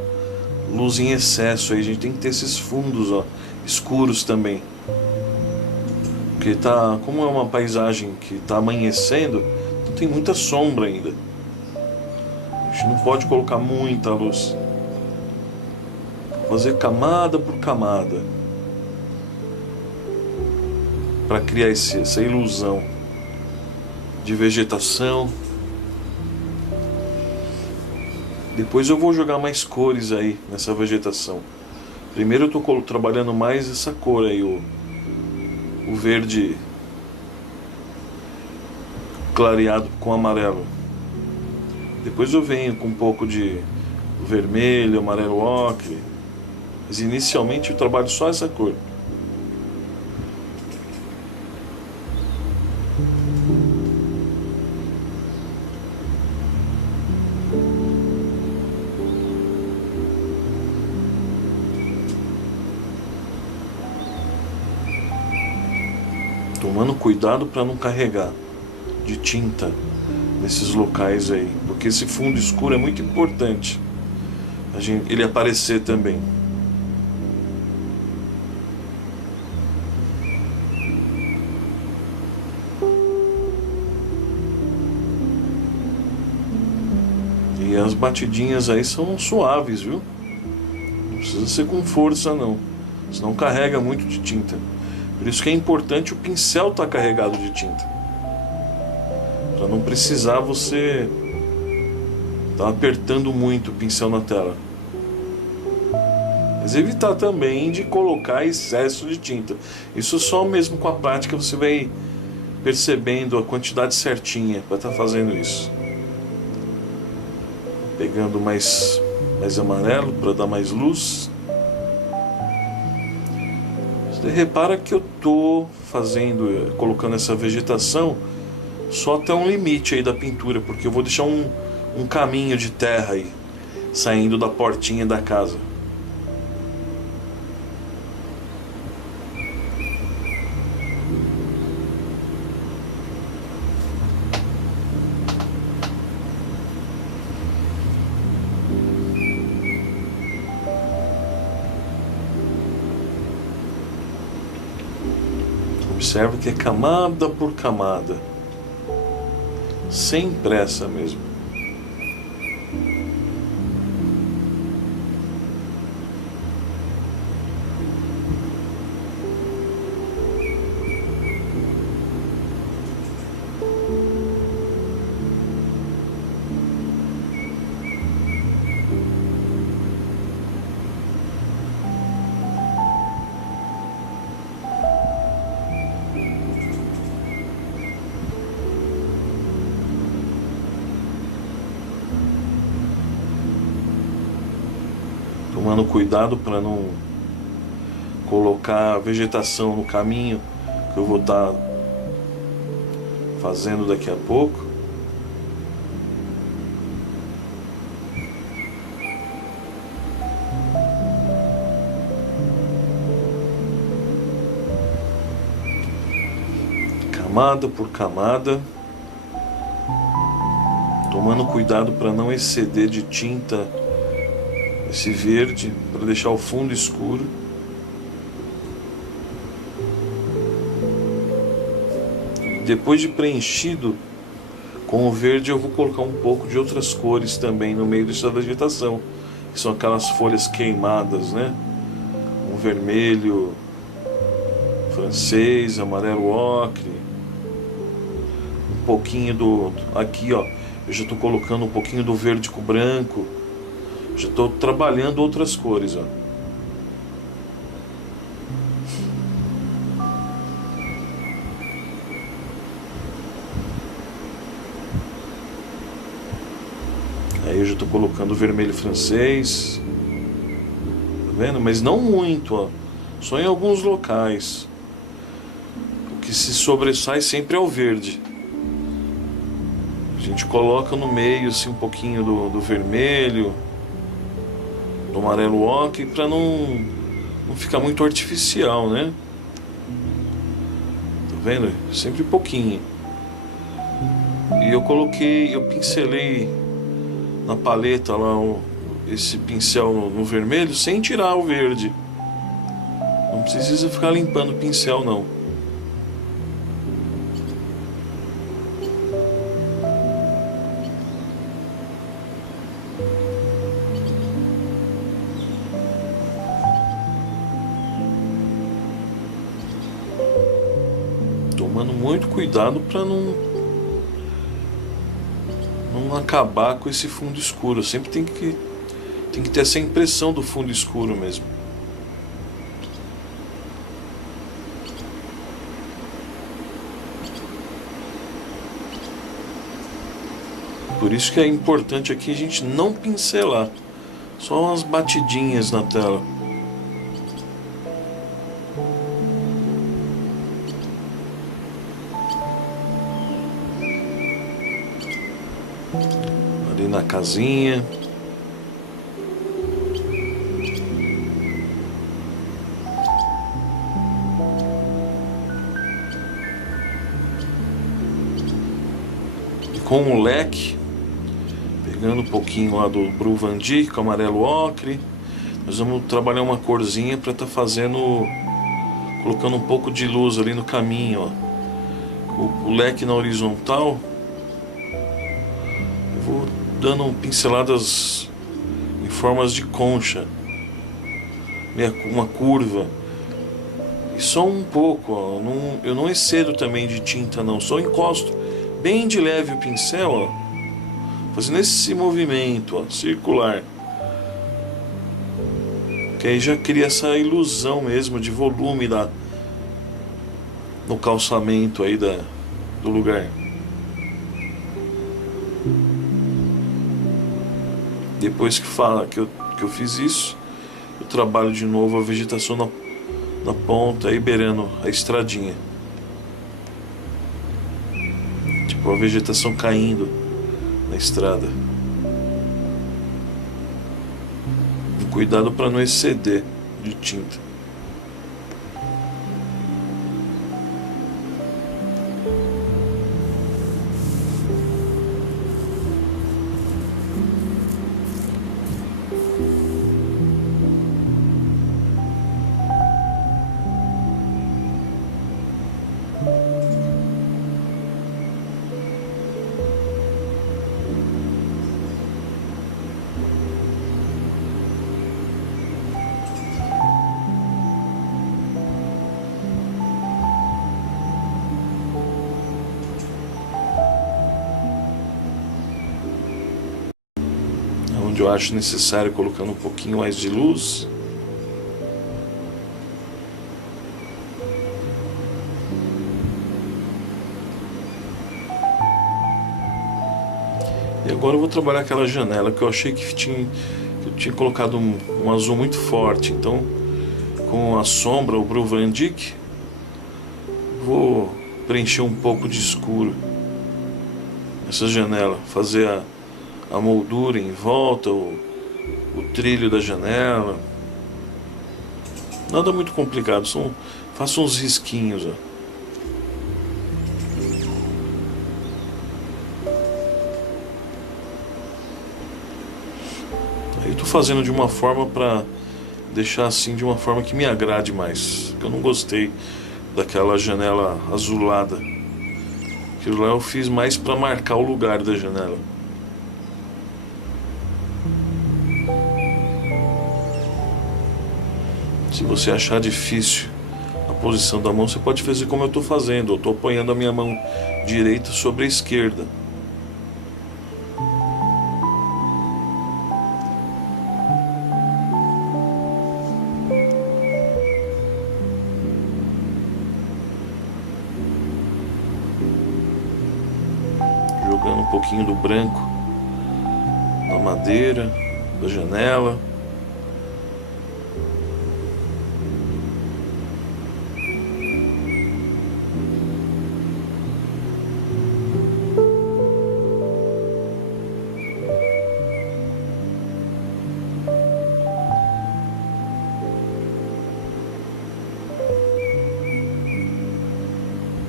luz em excesso. Aí a gente tem que ter esses fundos, ó, escuros também, porque tá, como é uma paisagem que tá amanhecendo, então tem muita sombra ainda. A gente não pode colocar muita luz, fazer camada por camada para criar essa ilusão de vegetação. Depois eu vou jogar mais cores aí nessa vegetação. Primeiro eu estou trabalhando mais essa cor aí, o verde clareado com amarelo. Depois eu venho com um pouco de vermelho, amarelo ocre. Mas inicialmente eu trabalho só essa cor. Tomando cuidado para não carregar de tinta nesses locais aí, porque esse fundo escuro é muito importante ele aparecer também. E as batidinhas aí são suaves, viu? Não precisa ser com força não, senão carrega muito de tinta. Por isso que é importante o pincel estar carregado de tinta, para não precisar você estar apertando muito o pincel na tela. Mas evitar também de colocar excesso de tinta. Isso só mesmo com a prática você vai percebendo a quantidade certinha para estar fazendo isso. Pegando mais amarelo para dar mais luz. Você repara que eu tô colocando essa vegetação só até um limite aí da pintura, porque eu vou deixar um caminho de terra aí, saindo da portinha da casa. Observe que é camada por camada, sem pressa mesmo. tomando cuidado para não colocar vegetação no caminho que eu vou estar fazendo daqui a pouco. Camada por camada, tomando cuidado para não exceder de tinta esse verde, para deixar o fundo escuro. Depois de preenchido com o verde, eu vou colocar um pouco de outras cores também no meio dessa vegetação, que são aquelas folhas queimadas, né? Um vermelho francês, amarelo ocre, um pouquinho do... Aqui, ó, eu já estou colocando um pouquinho do verde com branco. Já estou trabalhando outras cores, ó. Aí eu já estou colocando vermelho francês. Tá vendo? Mas não muito, ó. Só em alguns locais. O que se sobressai sempre é o verde. A gente coloca no meio assim um pouquinho do vermelho, do amarelo ocre, para não ficar muito artificial, né? Tá vendo? Sempre pouquinho. E eu pincelei na paleta lá esse pincel no vermelho sem tirar o verde. Não precisa ficar limpando o pincel, não. Tomando muito cuidado para não acabar com esse fundo escuro. Sempre tem que ter essa impressão do fundo escuro mesmo. Por isso que é importante aqui a gente não pincelar, só umas batidinhas na tela. Ali na casinha. E com o leque, pegando um pouquinho lá do Bru Van Dijk, com amarelo ocre, nós vamos trabalhar uma corzinha para estar colocando um pouco de luz ali no caminho, ó. O leque na horizontal, eu vou dando pinceladas em formas de concha, uma curva, e só um pouco, ó. Eu não excedo também de tinta, não, só encosto bem de leve o pincel, ó, fazendo esse movimento, ó, circular, que aí já cria essa ilusão mesmo de volume no calçamento aí do lugar. Depois que eu fiz isso, eu trabalho de novo a vegetação na ponta, aí beirando a estradinha. Tipo, a vegetação caindo na estrada. Cuidado para não exceder de tinta. Onde eu acho necessário, colocando um pouquinho mais de luz. E agora eu vou trabalhar aquela janela que eu achei que tinha colocado um azul muito forte, então com a sombra, o Blue Van Dyck, vou preencher um pouco de escuro essa janela, fazer a moldura em volta, o trilho da janela. Nada muito complicado, faço uns risquinhos, ó. Aí eu tô fazendo de uma forma para deixar assim, de uma forma que me agrade mais. Eu não gostei daquela janela azulada. Aquilo lá eu fiz mais para marcar o lugar da janela. Se você achar difícil a posição da mão, você pode fazer como eu estou fazendo. Eu estou apoiando a minha mão direita sobre a esquerda. Jogando um pouquinho do branco na madeira da janela.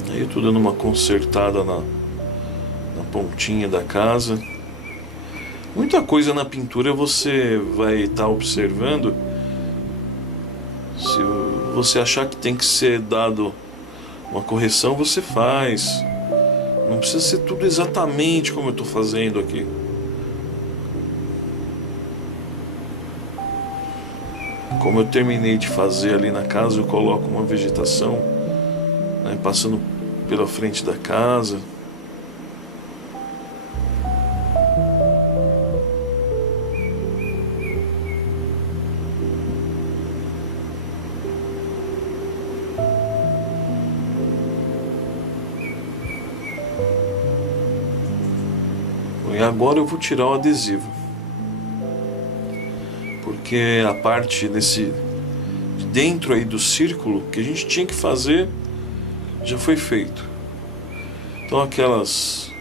Aí eu tô dando uma consertada na pontinha da casa. Muita coisa na pintura você vai estar observando. Se você achar que tem que ser dado uma correção, você faz. Não precisa ser tudo exatamente como eu estou fazendo aqui. Como eu terminei de fazer ali na casa, eu coloco uma vegetação, né, passando pela frente da casa. E agora eu vou tirar o adesivo, porque a parte de dentro aí do círculo que a gente tinha que fazer já foi feito. Então aqueles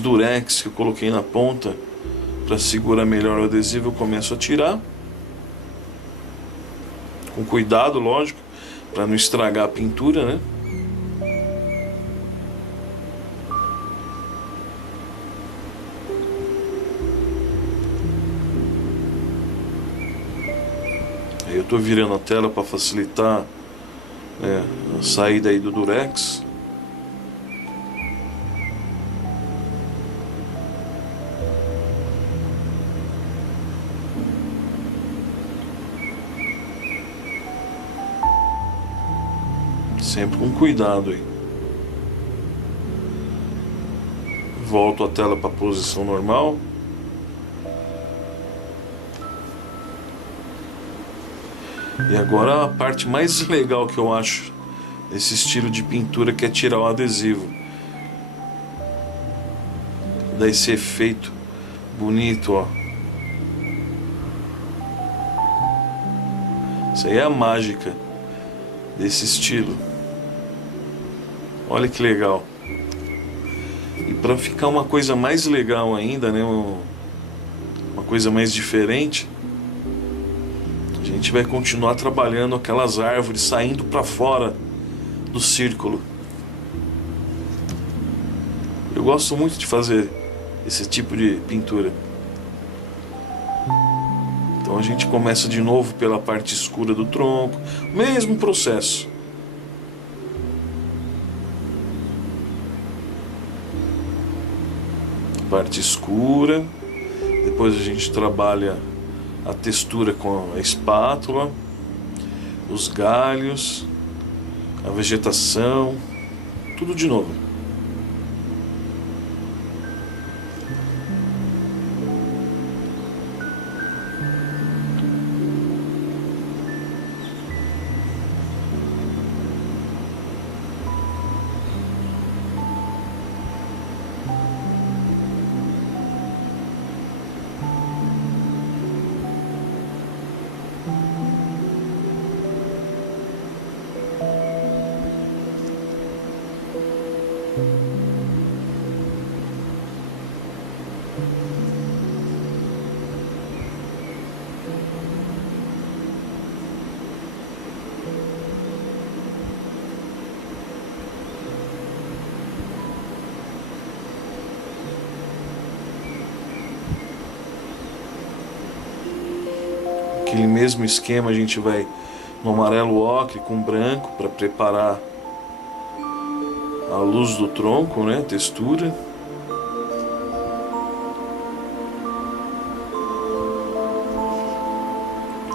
durex que eu coloquei na ponta para segurar melhor o adesivo, eu começo a tirar com cuidado, lógico, para não estragar a pintura, né? Aí eu tô virando a tela para facilitar, né, a saída aí do durex. Sempre com cuidado aí. Volto a tela para a posição normal. E agora a parte mais legal que eu acho desse estilo de pintura, que é tirar o adesivo. Dá esse efeito bonito, ó. Isso aí é a mágica desse estilo. Olha que legal. E para ficar uma coisa mais legal ainda, né, uma coisa mais diferente, a gente vai continuar trabalhando aquelas árvores saindo para fora do círculo. Eu gosto muito de fazer esse tipo de pintura. Então a gente começa de novo pela parte escura do tronco, mesmo processo. Parte escura, depois a gente trabalha a textura com a espátula, os galhos, a vegetação, tudo de novo. Aquele mesmo esquema a gente vai no amarelo ocre com branco para preparar a luz do tronco, né? A textura.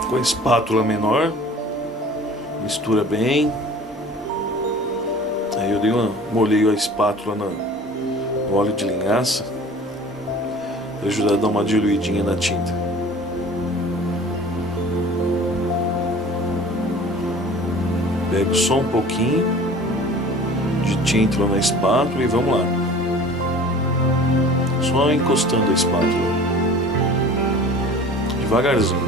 Com a espátula menor, mistura bem. Aí eu molhei a espátula no óleo de linhaça para ajudar a dar uma diluidinha na tinta. Pego só um pouquinho de tinta lá na espátula e vamos lá. Só encostando a espátula. Devagarzinho.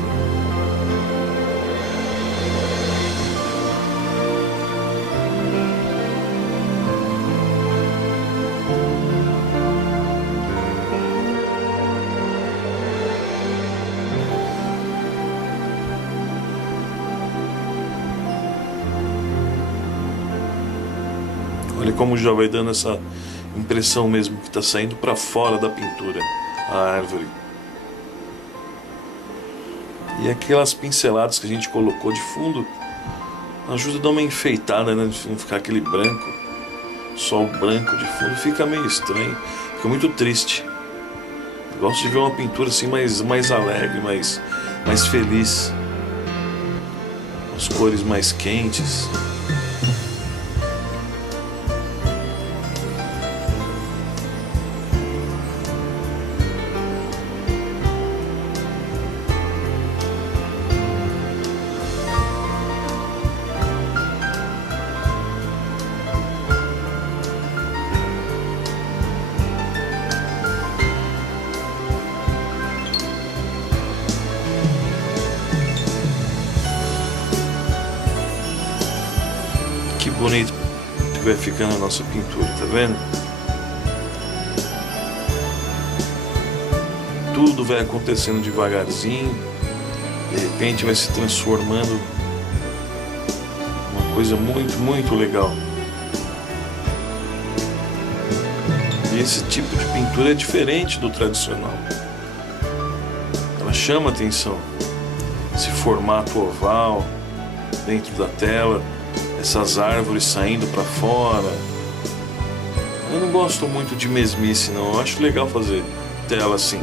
Olha como já vai dando essa impressão mesmo que está saindo para fora da pintura a árvore. E aquelas pinceladas que a gente colocou de fundo ajuda a dar uma enfeitada, né? De não ficar aquele branco, só o branco de fundo, fica meio estranho, fica muito triste. Eu gosto de ver uma pintura assim mais alegre, mais feliz, as cores mais quentes. Que bonito que vai ficando a nossa pintura, tá vendo? Tudo vai acontecendo devagarzinho, de repente vai se transformando uma coisa muito legal. E esse tipo de pintura é diferente do tradicional. Ela chama atenção. Esse formato oval dentro da tela, essas árvores saindo para fora. Eu não gosto muito de mesmice, não. Eu acho legal fazer tela assim.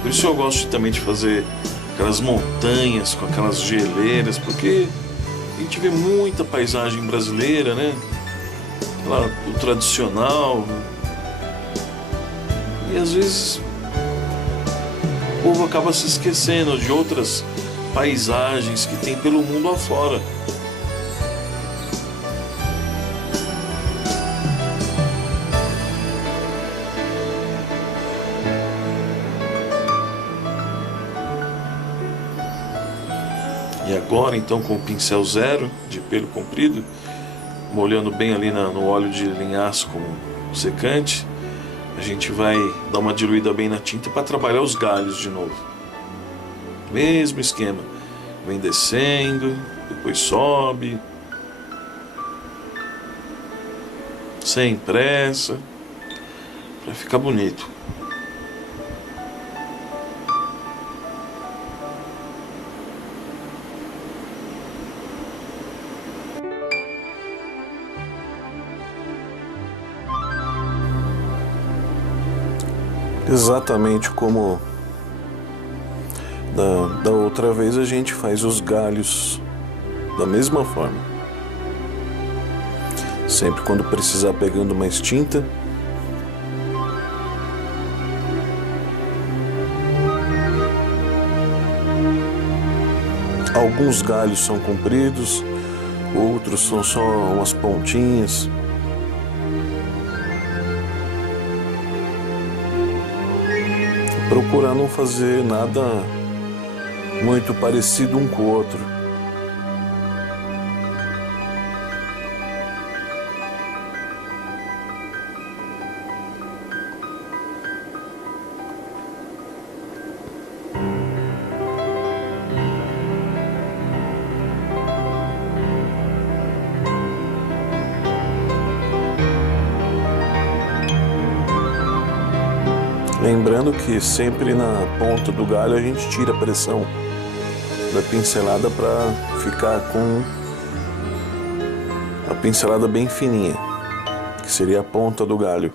Por isso eu gosto também de fazer aquelas montanhas com aquelas geleiras, porque a gente vê muita paisagem brasileira, né? O tradicional, né? E às vezes o povo acaba se esquecendo de outras paisagens que tem pelo mundo afora. E agora então com o pincel zero de pelo comprido, molhando bem ali no óleo de linhaça com secante, a gente vai dar uma diluída bem na tinta para trabalhar os galhos de novo. Mesmo esquema, vem descendo, depois sobe, sem pressa, para ficar bonito. Exatamente como da outra vez, a gente faz os galhos da mesma forma. Sempre quando precisar pegando mais tinta. Alguns galhos são compridos, outros são só umas pontinhas. Procurar não fazer nada muito parecido um com o outro. Lembrando que sempre na ponta do galho a gente tira a pressão da pincelada para ficar com a pincelada bem fininha, que seria a ponta do galho.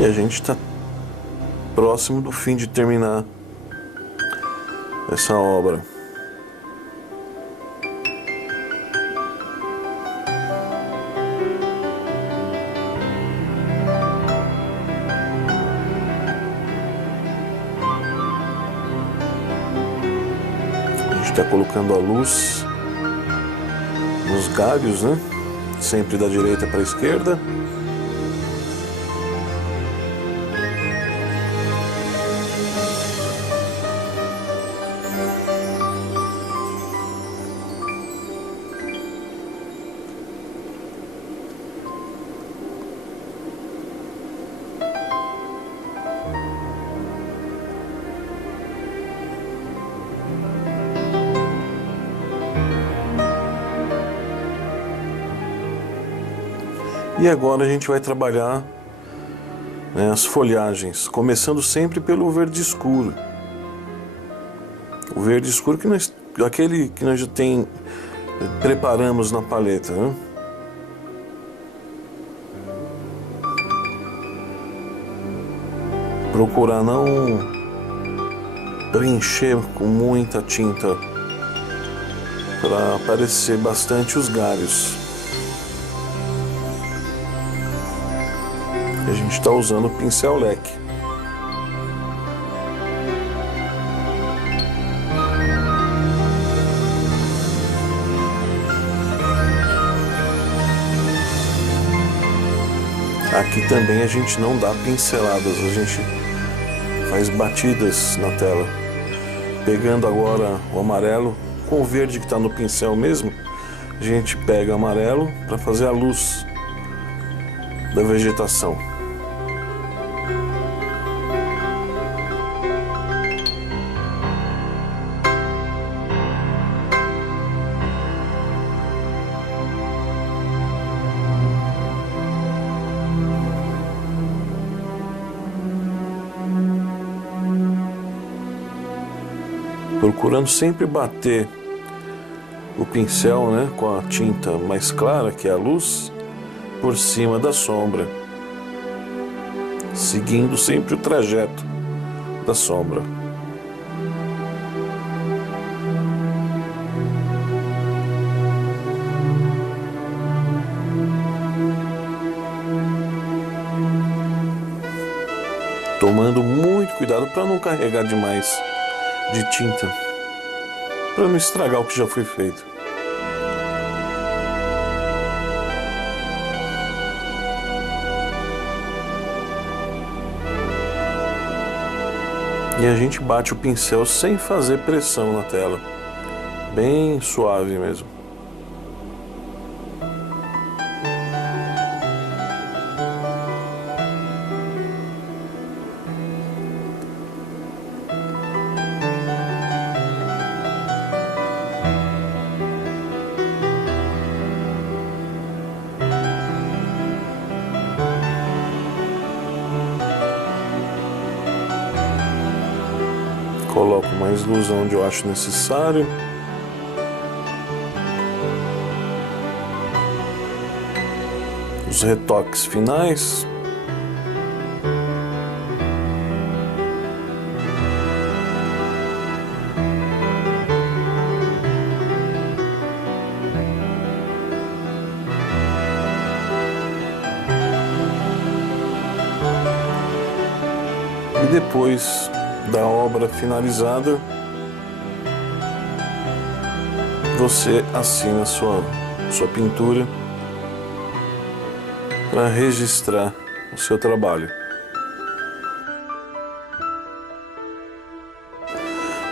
E a gente está próximo do fim de terminar essa obra. A gente está colocando a luz nos galhos, né? Sempre da direita para a esquerda. E agora a gente vai trabalhar, né, as folhagens, começando sempre pelo verde escuro. O verde escuro aquele que nós já preparamos na paleta, né? Procurar não preencher com muita tinta para aparecer bastante os galhos. A gente está usando o pincel leque. Aqui também a gente não dá pinceladas, a gente faz batidas na tela. Pegando agora o amarelo com o verde que está no pincel mesmo, a gente pega o amarelo para fazer a luz da vegetação. Procurando sempre bater o pincel, né, com a tinta mais clara, que é a luz, por cima da sombra, seguindo sempre o trajeto da sombra. Tomando muito cuidado para não carregar demais de tinta, para não estragar o que já foi feito. E a gente bate o pincel sem fazer pressão na tela, bem suave mesmo. Coloco mais luz onde eu acho necessário. Os retoques finais. E depois da obra finalizada, você assina sua pintura para registrar o seu trabalho.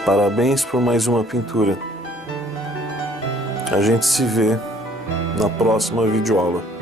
Parabéns por mais uma pintura. A gente se vê na próxima videoaula.